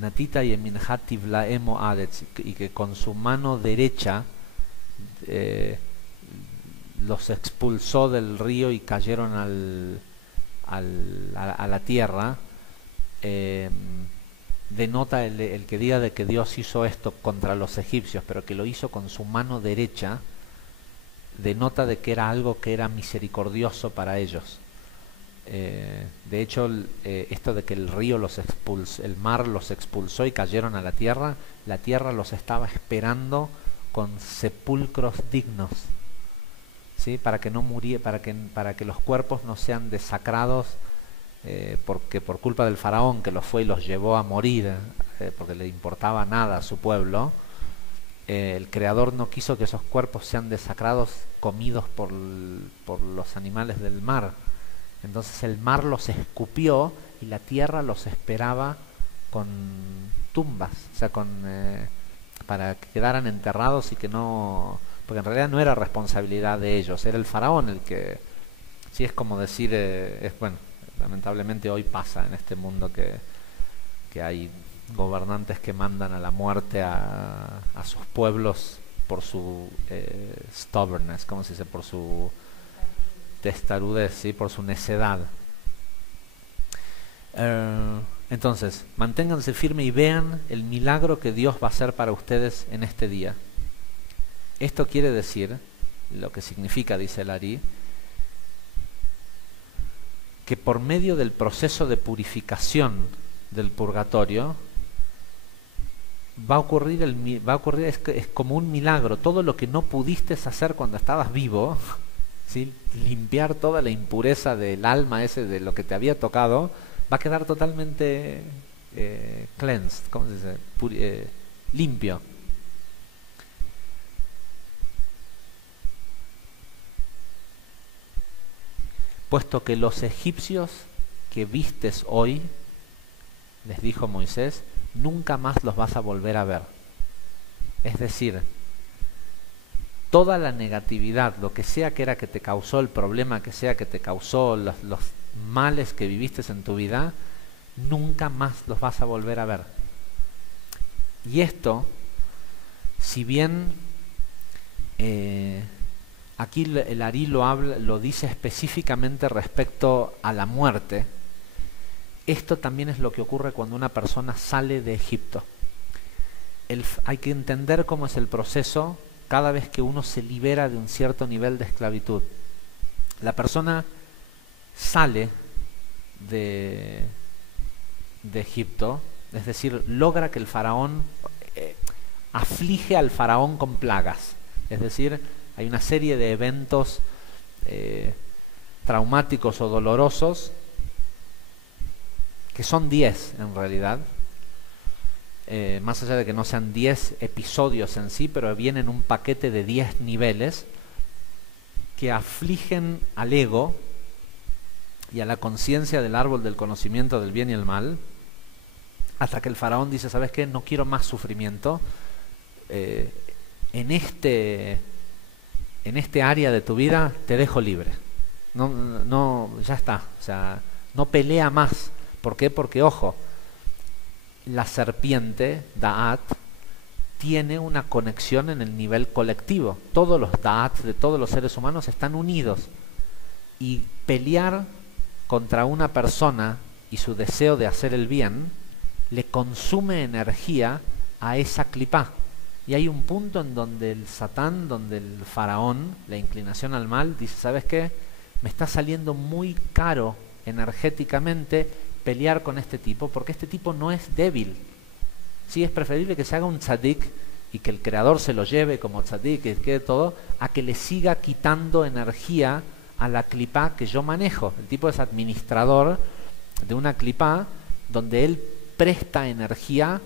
Natita y Eminhat Tivlaemo Adetz, y que con su mano derecha los expulsó del río y cayeron a la tierra. Denota el que diga de que Dios hizo esto contra los egipcios, pero que lo hizo con su mano derecha, denota de que era algo que era misericordioso para ellos. De hecho, esto de que el río el mar los expulsó y cayeron a la tierra los estaba esperando con sepulcros dignos, ¿sí? Para que no para que los cuerpos no sean desacrados, porque por culpa del faraón, que los fue y los llevó a morir, porque le importaba nada a su pueblo, el Creador no quiso que esos cuerpos sean desacrados, comidos por los animales del mar. Entonces el mar los escupió y la tierra los esperaba con tumbas, o sea, para que quedaran enterrados, y que no, porque en realidad no era responsabilidad de ellos, era el faraón el que, sí, es como decir, bueno, lamentablemente hoy pasa en este mundo que hay gobernantes que mandan a la muerte a sus pueblos por su stubbornness, ¿cómo se dice? Por su testarudez, ¿sí? Por su necedad. Entonces, manténganse firmes y vean el milagro que Dios va a hacer para ustedes en este día. Esto quiere decir, lo que significa, dice el Ari, que por medio del proceso de purificación del purgatorio va a ocurrir, es como un milagro. Todo lo que no pudiste hacer cuando estabas vivo, ¿sí? Limpiar toda la impureza del alma ese, de lo que te había tocado, va a quedar totalmente cleansed, ¿cómo se dice? Limpio. Puesto que los egipcios que vistes hoy, les dijo Moisés, nunca más los vas a volver a ver. Es decir, toda la negatividad, lo que sea que era que te causó el problema, que sea que te causó los males que viviste en tu vida, nunca más los vas a volver a ver. Y esto, si bien Aquí el Ari lo dice específicamente respecto a la muerte. Esto también es lo que ocurre cuando una persona sale de Egipto. Hay que entender cómo es el proceso cada vez que uno se libera de un cierto nivel de esclavitud. La persona sale de Egipto, es decir, logra que el faraón, aflige al faraón con plagas. Es decir, hay una serie de eventos traumáticos o dolorosos, que son 10 en realidad, más allá de que no sean 10 episodios en sí, pero vienen un paquete de 10 niveles que afligen al ego y a la conciencia del árbol del conocimiento del bien y el mal, hasta que el faraón dice, ¿sabes qué? No quiero más sufrimiento. En este área de tu vida te dejo libre. No, ya está. O sea, no pelea más. ¿Por qué? Porque, ojo, la serpiente, Da'at, tiene una conexión en el nivel colectivo. Todos los Da'at de todos los seres humanos están unidos. Y pelear contra una persona y su deseo de hacer el bien le consume energía a esa clipá. Y hay un punto en donde el Satán, donde el faraón, la inclinación al mal, dice, ¿sabes qué? Me está saliendo muy caro energéticamente pelear con este tipo, porque este tipo no es débil. Sí, es preferible que se haga un tzadik y que el creador se lo lleve como tzadik, que quede todo, a que le siga quitando energía a la clipá que yo manejo. El tipo es administrador de una clipá donde él presta energía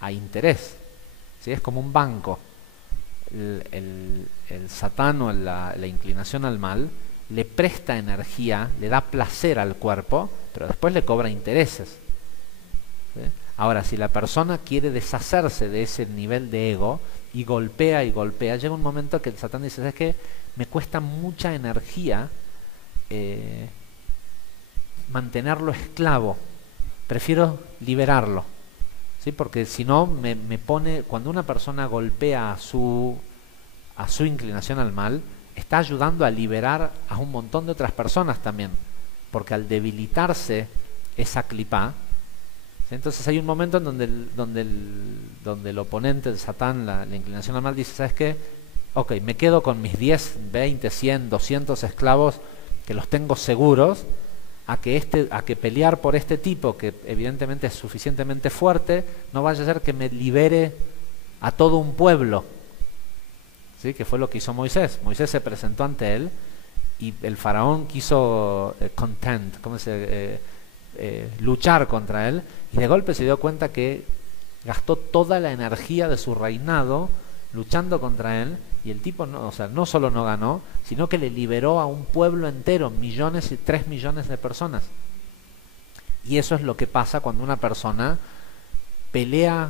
a interés. ¿Sí? Es como un banco. El Satán o la inclinación al mal le presta energía, le da placer al cuerpo, pero después le cobra intereses. ¿Sí? Ahora, si la persona quiere deshacerse de ese nivel de ego y golpea, llega un momento que el Satán dice, ¿sabes qué? Me cuesta mucha energía mantenerlo esclavo, prefiero liberarlo. ¿Sí? Porque si no, me pone, cuando una persona golpea a su inclinación al mal, está ayudando a liberar a un montón de otras personas también, porque al debilitarse esa clipá, ¿sí? Entonces hay un momento en donde el oponente, el Satán, la inclinación al mal, dice, ¿sabes qué? Ok, me quedo con mis 10, 20, 100, 200 esclavos que los tengo seguros, a que pelear por este tipo, que evidentemente es suficientemente fuerte, no vaya a ser que me libere a todo un pueblo. ¿Sí? Que fue lo que hizo Moisés. Moisés se presentó ante él y el faraón quiso luchar contra él, y de golpe se dio cuenta que gastó toda la energía de su reinado luchando contra él, y el tipo no solo no ganó, sino que le liberó a un pueblo entero, 3 millones de personas. Y eso es lo que pasa cuando una persona pelea.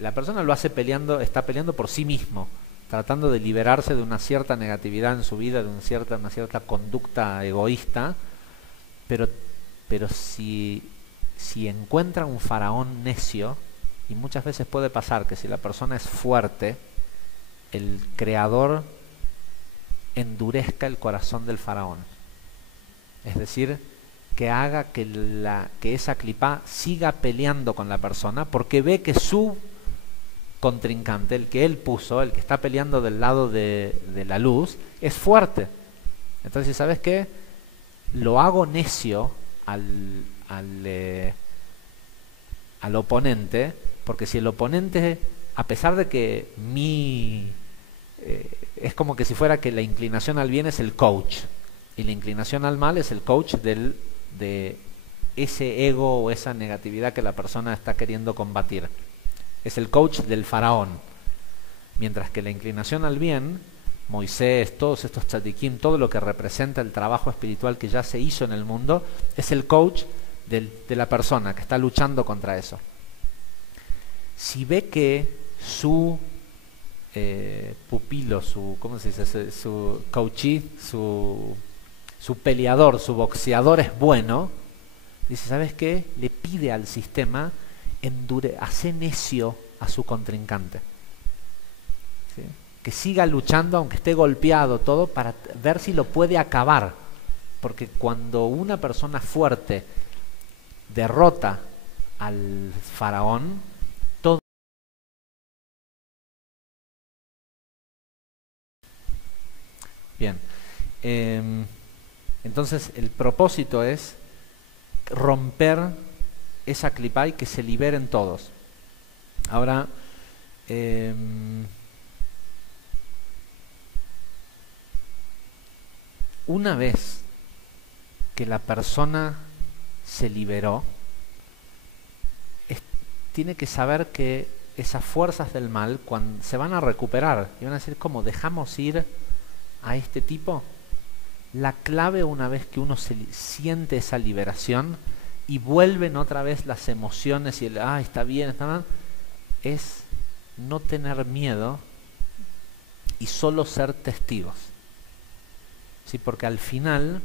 La persona lo hace está peleando por sí mismo, tratando de liberarse de una cierta negatividad en su vida, de una cierta conducta egoísta, pero si encuentra un faraón necio, y muchas veces puede pasar que si la persona es fuerte, el creador endurezca el corazón del faraón, es decir, que haga que esa clipá siga peleando con la persona, porque ve que su contrincante, el que él puso, el que está peleando del lado de la luz, es fuerte. Entonces, ¿sabes qué? Lo hago necio al oponente, porque si el oponente, a pesar de que es como que si fuera que la inclinación al bien es el coach y la inclinación al mal es el coach de ese ego o esa negatividad que la persona está queriendo combatir. Es el coach del faraón. Mientras que la inclinación al bien, Moisés, todos estos tzadikim, todo lo que representa el trabajo espiritual que ya se hizo en el mundo, es el coach de la persona que está luchando contra eso. Si ve que su pupilo, ¿cómo se dice? Su coachee, su peleador, su boxeador es bueno, dice, ¿sabes qué? Le pide al sistema hace necio a su contrincante. ¿Sí? que siga luchando aunque esté golpeado todo para ver si lo puede acabar, porque cuando una persona fuerte derrota al faraón, todo. Bien, entonces el propósito es romper esa clipa y que se liberen todos. Ahora, una vez que la persona se liberó, tiene que saber que esas fuerzas del mal cuando se van a recuperar y van a decir, ¿cómo dejamos ir a este tipo? La clave, una vez que uno siente esa liberación y vuelven otra vez las emociones y el está bien, está mal, es no tener miedo y solo ser testigos. ¿Sí? Porque al final,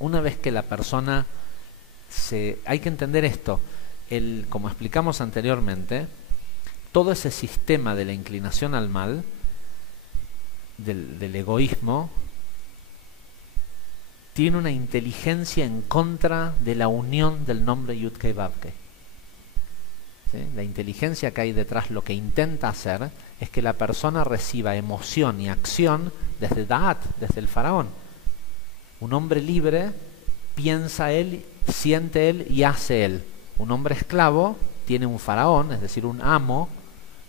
una vez que la persona hay que entender esto, como explicamos anteriormente, todo ese sistema de la inclinación al mal, del egoísmo, tiene una inteligencia en contra de la unión del nombre Yud-Kei Vav-Kei. ¿Sí? La inteligencia que hay detrás, lo que intenta hacer es que la persona reciba emoción y acción desde Da'at, desde el faraón. Un hombre libre piensa él, siente él y hace él. Un hombre esclavo tiene un faraón, es decir, un amo,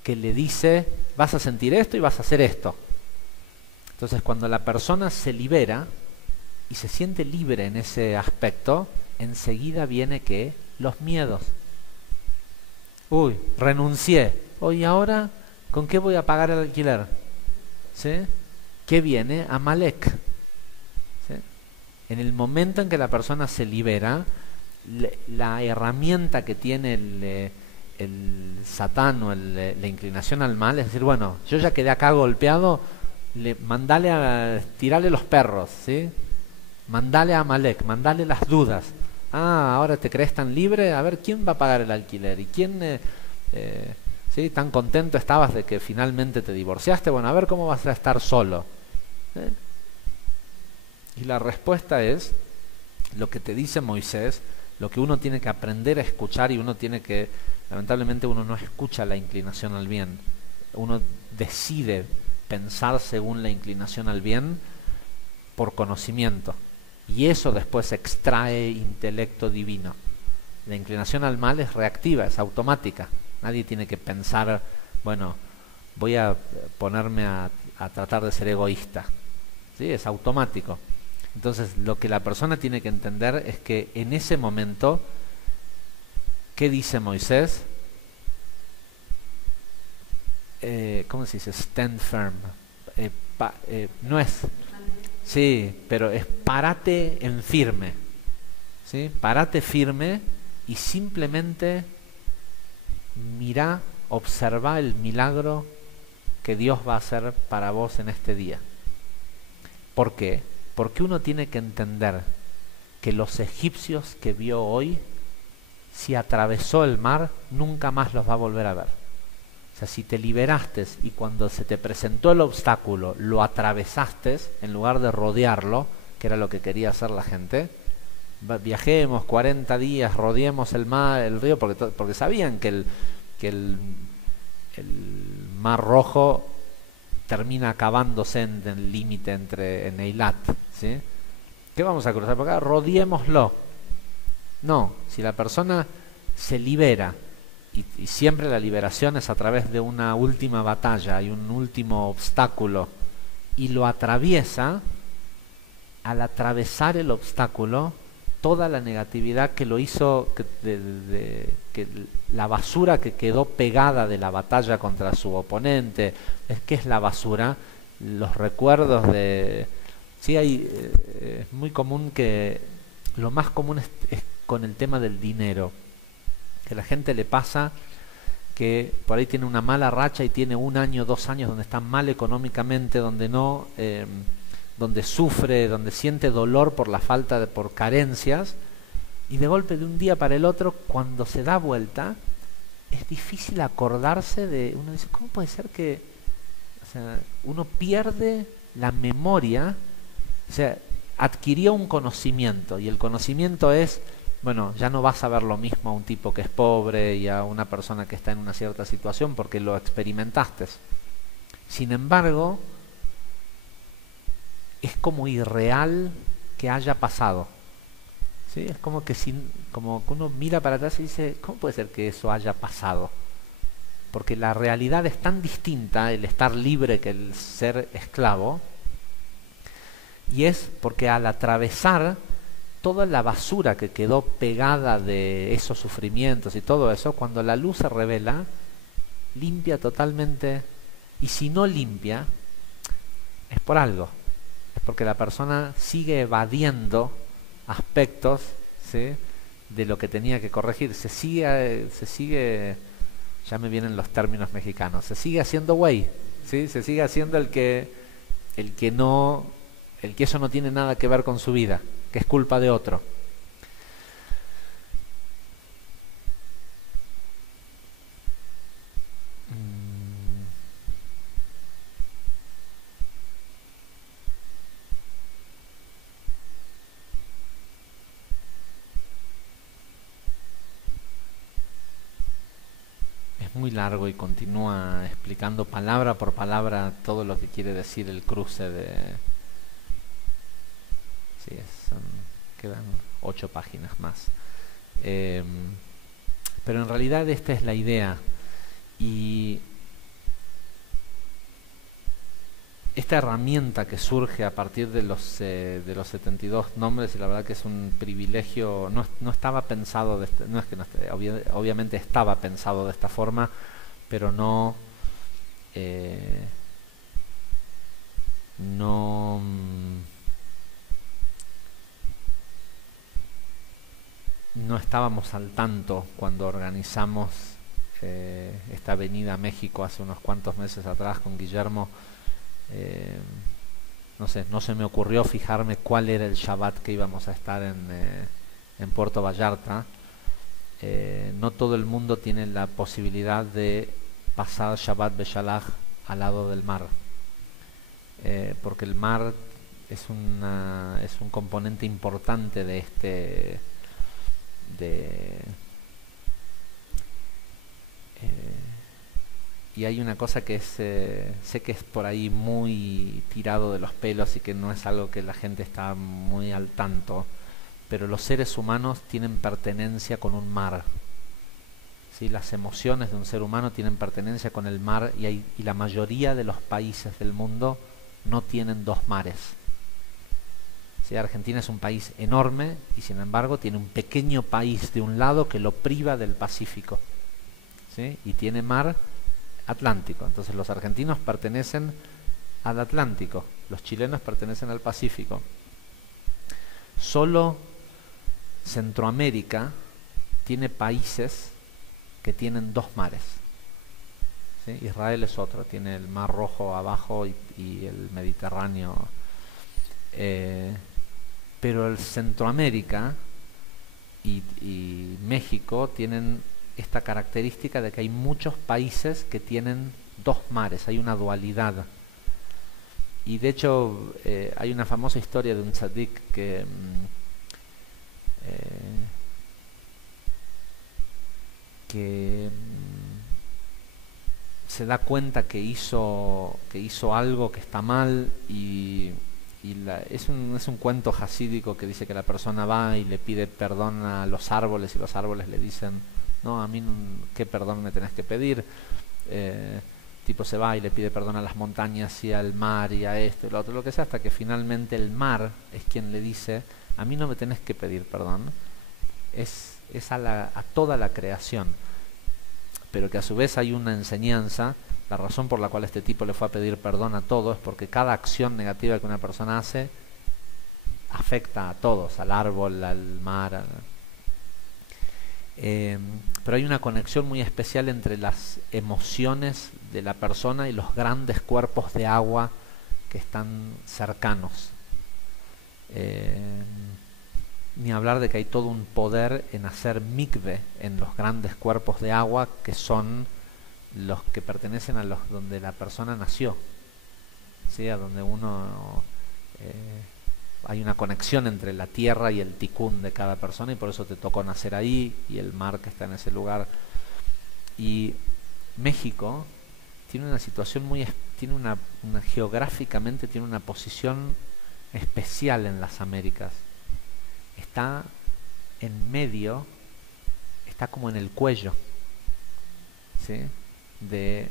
que le dice, vas a sentir esto y vas a hacer esto. Entonces, cuando la persona se libera y se siente libre en ese aspecto, enseguida viene que los miedos. Uy, renuncié. Oye, ¿ahora con qué voy a pagar el alquiler? ¿Sí? ¿Qué viene? Amalek. ¿Sí? En el momento en que la persona se libera, la herramienta que tiene el Satán o la inclinación al mal es decir, bueno, yo ya quedé acá golpeado, mandale a tirarle los perros, ¿sí? Mandale a Amalek, mandale las dudas. Ahora te crees tan libre, a ver quién va a pagar el alquiler y quién, ¿sí? Tan contento estabas de que finalmente te divorciaste, bueno, a ver cómo vas a estar solo. ¿Sí? Y la respuesta es lo que te dice Moisés, lo que uno tiene que aprender a escuchar, y uno tiene que, lamentablemente uno no escucha la inclinación al bien, uno decide pensar según la inclinación al bien por conocimiento, y eso después extrae intelecto divino. La inclinación al mal es reactiva, es automática, nadie tiene que pensar, bueno, voy a ponerme a tratar de ser egoísta, ¿sí? Es automático. Entonces lo que la persona tiene que entender es que en ese momento, ¿qué dice Moisés? ¿Cómo se dice? Stand firm. No es... Sí, pero es párate en firme. ¿Sí? Párate firme y simplemente mira, observa el milagro que Dios va a hacer para vos en este día. ¿Por qué? Porque uno tiene que entender que los egipcios que vio hoy, si atravesó el mar, nunca más los va a volver a ver. O sea, si te liberaste y cuando se te presentó el obstáculo lo atravesaste, en lugar de rodearlo, que era lo que quería hacer la gente, viajemos 40 días, rodeemos el mar, el río, porque sabían que el mar Rojo termina acabándose en el límite en Eilat, ¿sí? ¿Qué vamos a cruzar por acá? Rodeémoslo. No, si la persona se libera, y siempre la liberación es a través de una última batalla y un último obstáculo, y lo atraviesa, al atravesar el obstáculo, toda la negatividad que lo hizo, que la basura que quedó pegada de la batalla contra su oponente, ¿qué es la basura? Los recuerdos de... Sí, es muy común que... Lo más común es con el tema del dinero, que a la gente le pasa que por ahí tiene una mala racha y tiene 1 año, 2 años donde está mal económicamente, donde no... donde sufre, donde siente dolor por la falta por carencias, y de golpe de un día para el otro, cuando se da vuelta, es difícil acordarse de... Uno dice, ¿cómo puede ser que... O O sea, uno pierde la memoria, o sea, adquirió un conocimiento y el conocimiento es, bueno, ya no vas a ver lo mismo a un tipo que es pobre y a una persona que está en una cierta situación porque lo experimentaste. Sin embargo, es como irreal que haya pasado. ¿Sí? Es como que, como que uno mira para atrás y dice, ¿cómo puede ser que eso haya pasado? Porque la realidad es tan distinta, el estar libre que el ser esclavo, y es porque al atravesar toda la basura que quedó pegada de esos sufrimientos y todo eso, cuando la luz se revela, limpia totalmente, y si no limpia, es por algo, es porque la persona sigue evadiendo aspectos, ¿sí?, de lo que tenía que corregir, se sigue, ya me vienen los términos mexicanos, se sigue haciendo güey, ¿sí?, se sigue haciendo el que eso no tiene nada que ver con su vida, que es culpa de otro. Es muy largo y continúa explicando palabra por palabra todo lo que quiere decir el cruce de... Sí, quedan 8 páginas más. Pero en realidad esta es la idea. Y esta herramienta que surge a partir de los 72 nombres, y la verdad que es un privilegio, no estaba pensado, no es que no, obviamente estaba pensado de esta forma, pero no estábamos al tanto cuando organizamos esta venida a México hace unos cuantos meses atrás con Guillermo. No sé, no se me ocurrió fijarme cuál era el Shabbat que íbamos a estar en Puerto Vallarta. No todo el mundo tiene la posibilidad de pasar Shabbat Beshalach al lado del mar, porque el mar es un componente importante de y hay una cosa que sé que es por ahí muy tirado de los pelos y que no es algo que la gente está muy al tanto, pero los seres humanos tienen pertenencia con un mar. ¿Sí? Las emociones de un ser humano tienen pertenencia con el mar y la mayoría de los países del mundo no tienen dos mares. ¿Sí? Argentina es un país enorme y sin embargo tiene un pequeño país de un lado que lo priva del Pacífico. ¿Sí? Y tiene mar Atlántico. Entonces los argentinos pertenecen al Atlántico, los chilenos pertenecen al Pacífico. Solo Centroamérica tiene países que tienen dos mares. ¿Sí? Israel es otro, tiene el Mar Rojo abajo y el Mediterráneo. Pero el Centroamérica y México tienen esta característica de que hay muchos países que tienen dos mares, hay una dualidad. Y de hecho hay una famosa historia de un tzadik que se da cuenta que hizo algo que está mal es un cuento jasídico que dice que la persona va y le pide perdón a los árboles y los árboles le dicen: no, a mí qué perdón me tenés que pedir. Tipo se va y le pide perdón a las montañas y al mar y a esto y lo otro, lo que sea, hasta que finalmente el mar es quien le dice: a mí no me tenés que pedir perdón, es a toda la creación. Pero que a su vez hay una enseñanza. La razón por la cual este tipo le fue a pedir perdón a todos es porque cada acción negativa que una persona hace afecta a todos, al árbol, al mar. Pero hay una conexión muy especial entre las emociones de la persona y los grandes cuerpos de agua que están cercanos. Ni hablar de que hay todo un poder en hacer mikve en los grandes cuerpos de agua que son los que pertenecen a los donde la persona nació. ¿sí? A donde uno hay una conexión entre la tierra y el tikkun de cada persona, y por eso te tocó nacer ahí, y el mar que está en ese lugar. Y México tiene una situación tiene geográficamente tiene una posición especial en las Américas. Está en medio, está como en el cuello, ¿sí? De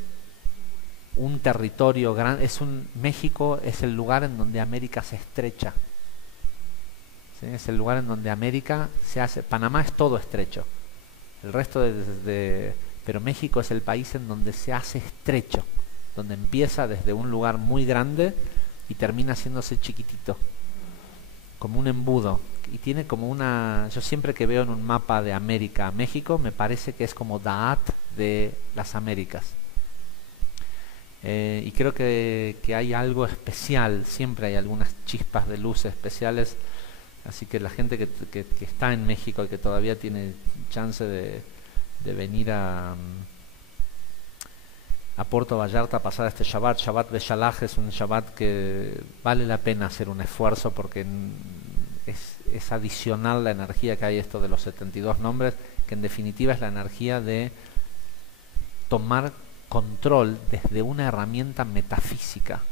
un territorio grande. México es el lugar en donde América se estrecha, ¿sí? Es el lugar en donde América se hace. Panamá es todo estrecho, el resto pero México es el país en donde se hace estrecho, donde empieza desde un lugar muy grande y termina haciéndose chiquitito, como un embudo. Y tiene como yo siempre que veo en un mapa de América México, me parece que es como Daat de las Américas. Y creo que hay algo especial, siempre hay algunas chispas de luz especiales, así que la gente que está en México y que todavía tiene chance de venir a Puerto Vallarta a pasar este Shabbat Beshalach, es un Shabbat que vale la pena hacer un esfuerzo, porque es adicional la energía que hay esto de los 72 nombres, que en definitiva es la energía de tomar control desde una herramienta metafísica.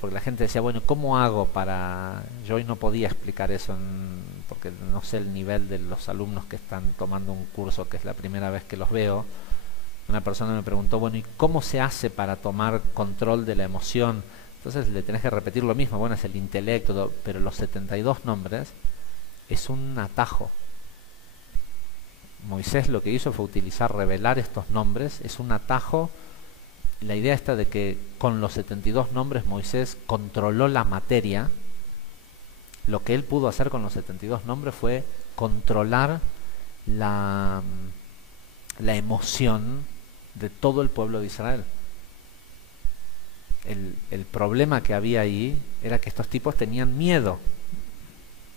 Porque la gente decía, bueno, ¿cómo hago para...? Yo hoy no podía explicar eso porque no sé el nivel de los alumnos que están tomando un curso, que es la primera vez que los veo. Una persona me preguntó, bueno, ¿y cómo se hace para tomar control de la emoción? Entonces le tenés que repetir lo mismo. Bueno, es el intelecto, pero los 72 nombres es un atajo. Moisés lo que hizo fue revelar estos nombres, es un atajo. La idea está de que con los 72 nombres Moisés controló la materia. Lo que él pudo hacer con los 72 nombres fue controlar la emoción de todo el pueblo de Israel. El problema que había ahí era que estos tipos tenían miedo,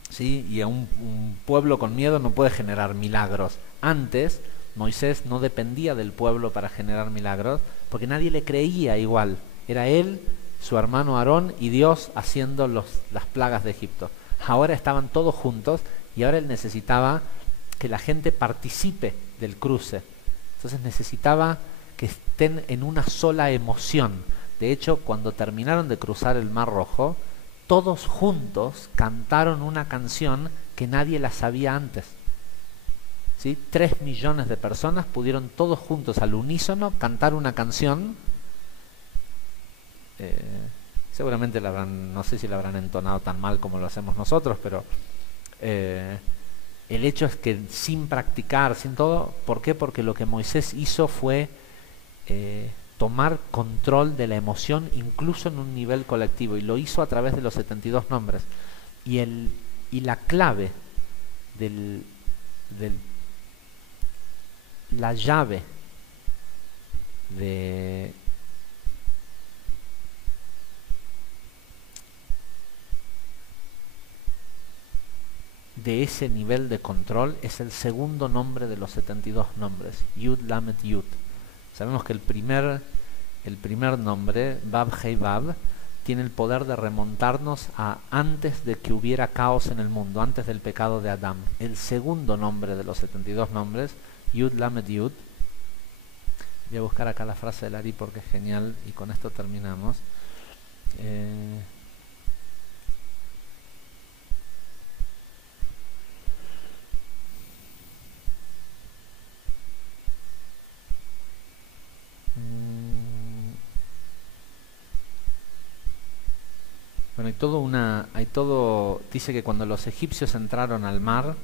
¿sí? Y un pueblo con miedo no puede generar milagros. Antes Moisés no dependía del pueblo para generar milagros, porque nadie le creía igual. Era él, su hermano Aarón y Dios haciendo las plagas de Egipto. Ahora estaban todos juntos y ahora él necesitaba que la gente participe del cruce. Entonces necesitaba que estén en una sola emoción. De hecho, cuando terminaron de cruzar el Mar Rojo, todos juntos cantaron una canción que nadie la sabía antes. ¿Sí? 3 millones de personas pudieron todos juntos al unísono cantar una canción. Seguramente no sé si la habrán entonado tan mal como lo hacemos nosotros, pero el hecho es que sin practicar, sin todo, ¿por qué? Porque lo que Moisés hizo fue tomar control de la emoción, incluso en un nivel colectivo, y lo hizo a través de los 72 nombres. Y la clave la llave de ese nivel de control es el segundo nombre de los 72 nombres, Yud Lamet Yud. Sabemos que el primer nombre, Vav Hei Vav, tiene el poder de remontarnos a antes de que hubiera caos en el mundo, antes del pecado de Adán. El segundo nombre de los 72 nombres, Yud Lamet Yud. Voy a buscar acá la frase del Ari porque es genial, y con esto terminamos. Bueno, dice que cuando los egipcios entraron al mar,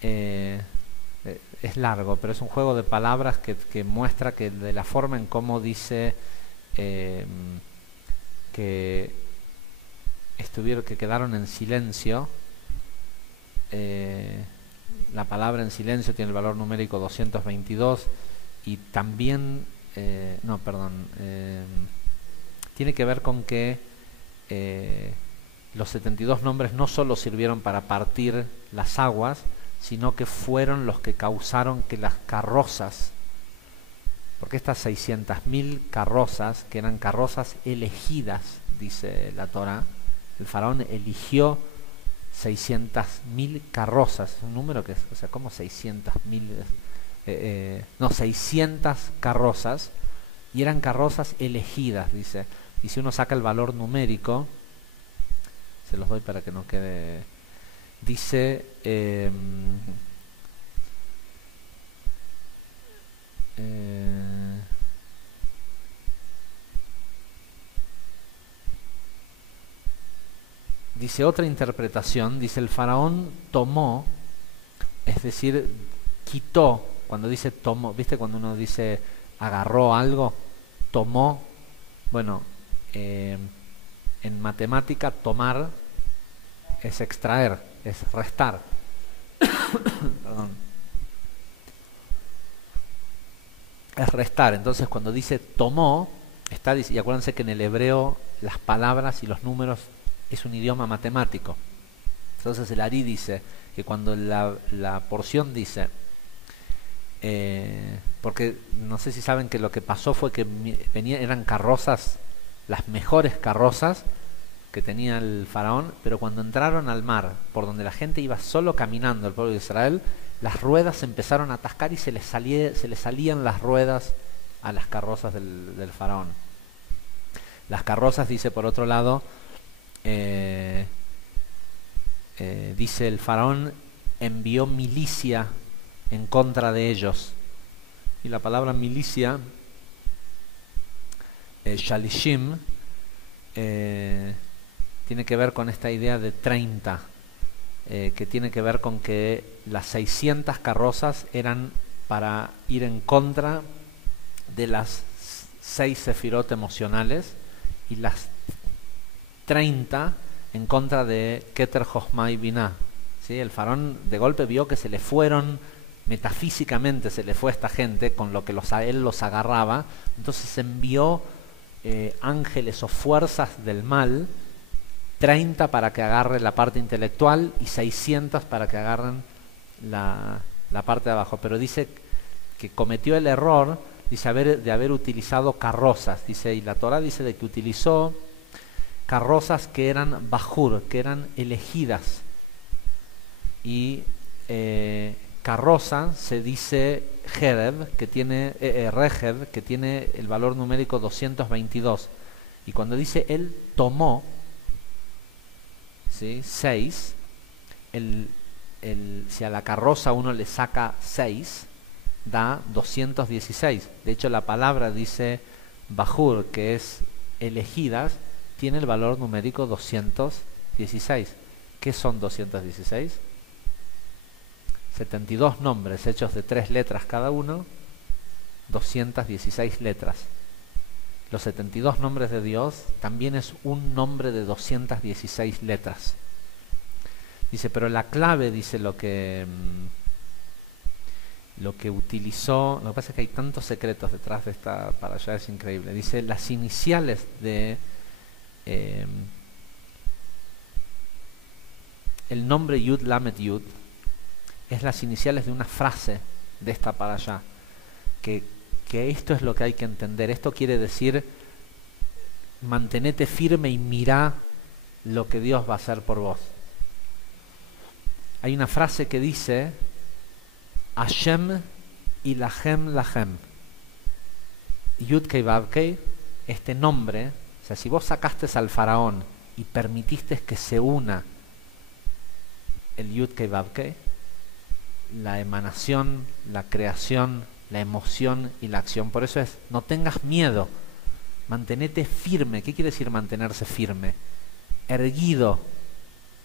es largo, pero es un juego de palabras que muestra que de la forma en cómo dice que quedaron en silencio, la palabra en silencio tiene el valor numérico 222, y también, tiene que ver con que los 72 nombres no solo sirvieron para partir las aguas, sino que fueron los que causaron que las carrozas Porque estas 600.000 carrozas, que eran carrozas elegidas, dice la Torá, el faraón eligió 600.000 carrozas, es un número que es, o sea, ¿cómo 600.000? No, 600 carrozas, y eran carrozas elegidas, dice. Y si uno saca el valor numérico, se los doy para que no quede, dice, dice otra interpretación, dice el faraón tomó, es decir, quitó, cuando dice tomó, ¿viste cuando uno dice agarró algo? Tomó, bueno, en matemática tomar es extraer, es restar. Perdón. Es restar, entonces cuando dice tomó, y acuérdense que en el hebreo las palabras y los números es un idioma matemático. Entonces el Ari dice que cuando la porción dice, porque no sé si saben que lo que pasó fue que eran carrozas, las mejores carrozas que tenía el faraón, pero cuando entraron al mar, por donde la gente iba solo caminando, el pueblo de Israel, las ruedas se empezaron a atascar y se les salían las ruedas a las carrozas del faraón. Las carrozas, dice por otro lado, dice el faraón envió milicia en contra de ellos, y la palabra milicia, shalishim, tiene que ver con esta idea de 30, que tiene que ver con que las 600 carrozas eran para ir en contra de las 6 sefirot emocionales, y las 30 en contra de Keter Jochma y Binah. ¿Sí? El faraón de golpe vio que se le fueron, metafísicamente se le fue esta gente con lo que él los agarraba, entonces envió ángeles o fuerzas del mal, 30 para que agarren la parte intelectual y 600 para que agarren la parte de abajo. Pero dice que cometió el error, dice, de haber utilizado carrozas, dice, y la Torá dice de que utilizó carrozas que eran bajur, que eran elegidas. Y carroza se dice Jerev, que tiene Rejev, que tiene el valor numérico 222. Y cuando dice él tomó, ¿sí? 6, si a la carroza uno le saca 6, da 216. De hecho, la palabra dice bajur, que es elegidas, tiene el valor numérico 216. ¿Qué son 216? 72 nombres hechos de 3 letras cada uno, 216 letras. Los 72 nombres de Dios también es un nombre de 216 letras. Dice, pero la clave, dice, lo que utilizó, lo que pasa es que hay tantos secretos detrás de esta para allá, es increíble. Dice, las iniciales de el nombre Yud Lamet Yud es las iniciales de una frase de esta para allá, que esto es lo que hay que entender. Esto quiere decir, mantenete firme y mirá lo que Dios va a hacer por vos. Hay una frase que dice, Hashem ilahem lahem, Yud Kei Vav Kei, este nombre, o sea, si vos sacaste al faraón y permitiste que se una el Yud Kei Vav Kei, la emanación, la creación, la emoción y la acción. Por eso es, no tengas miedo, mantenete firme. ¿Qué quiere decir mantenerse firme? Erguido,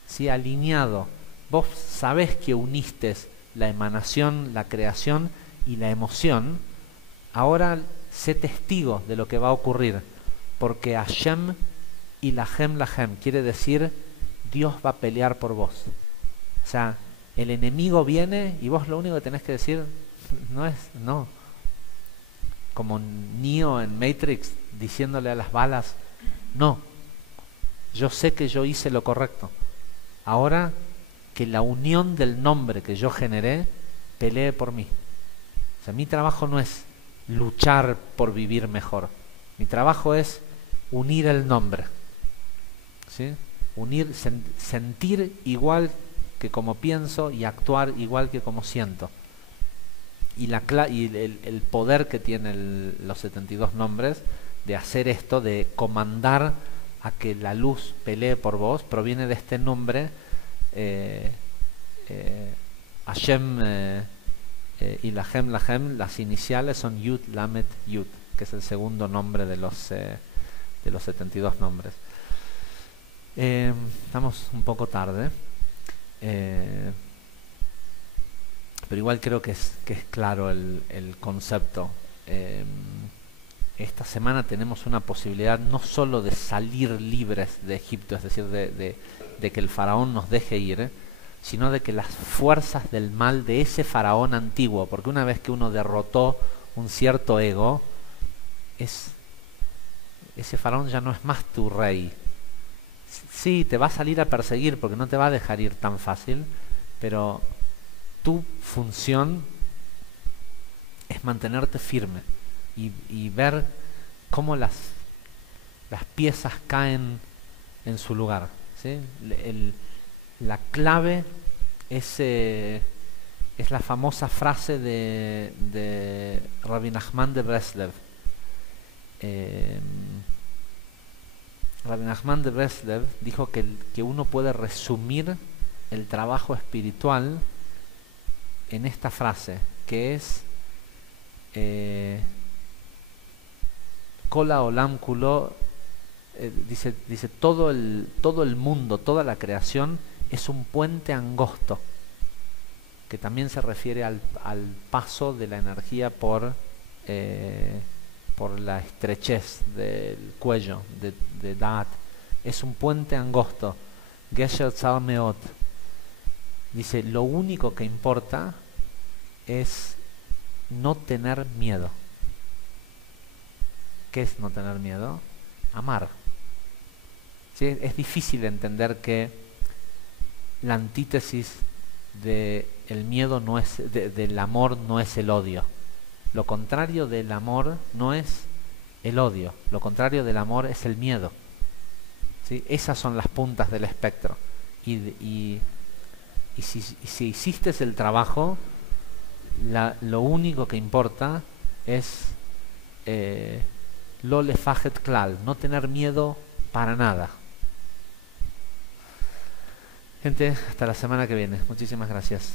¿sí? Alineado. Vos sabés que uniste la emanación, la creación y la emoción. Ahora sé testigo de lo que va a ocurrir, porque Hashem y Lahem quiere decir Dios va a pelear por vos. O sea, el enemigo viene y vos lo único que tenés que decir no. Como Neo en Matrix diciéndole a las balas, no, yo sé que yo hice lo correcto. Ahora que la unión del nombre que yo generé pelee por mí. O sea, mi trabajo no es luchar por vivir mejor. Mi trabajo es unir el nombre, ¿sí? Unir, sentir igual que como pienso y actuar igual que como siento. Y el poder que tienen los 72 nombres de hacer esto, de comandar a que la luz pelee por vos, proviene de este nombre Hashem y Lahem, las iniciales son Yud, Lamet, Yud, que es el segundo nombre de los 72 nombres. Estamos un poco tarde, pero igual creo que es claro el concepto. Esta semana tenemos una posibilidad no solo de salir libres de Egipto, es decir, de que el faraón nos deje ir, sino de que las fuerzas del mal de ese faraón antiguo, porque una vez que uno derrotó un cierto ego, ese faraón ya no es más tu rey. Sí, te va a salir a perseguir porque no te va a dejar ir tan fácil, pero tu función es mantenerte firme y ver cómo las piezas caen en su lugar, ¿sí? La clave es la famosa frase de Rabbi Nachman de Breslev. Rabbi Nachman de Breslev dijo que uno puede resumir el trabajo espiritual en esta frase, que es Kola Olam Kulo, dice todo el mundo, toda la creación es un puente angosto, que también se refiere al paso de la energía por la estrechez del cuello de Da'at. Es un puente angosto. Gesher Tzar Meot. Dice, lo único que importa es no tener miedo. ¿Qué es no tener miedo? Amar. ¿Sí? Es difícil entender que la antítesis del miedo no es, del amor no es el odio. Lo contrario del amor no es el odio. Lo contrario del amor es el miedo. ¿Sí? Esas son las puntas del espectro. Y si hiciste el trabajo, lo único que importa es lo lefajet klal, no tener miedo para nada. Gente, hasta la semana que viene. Muchísimas gracias.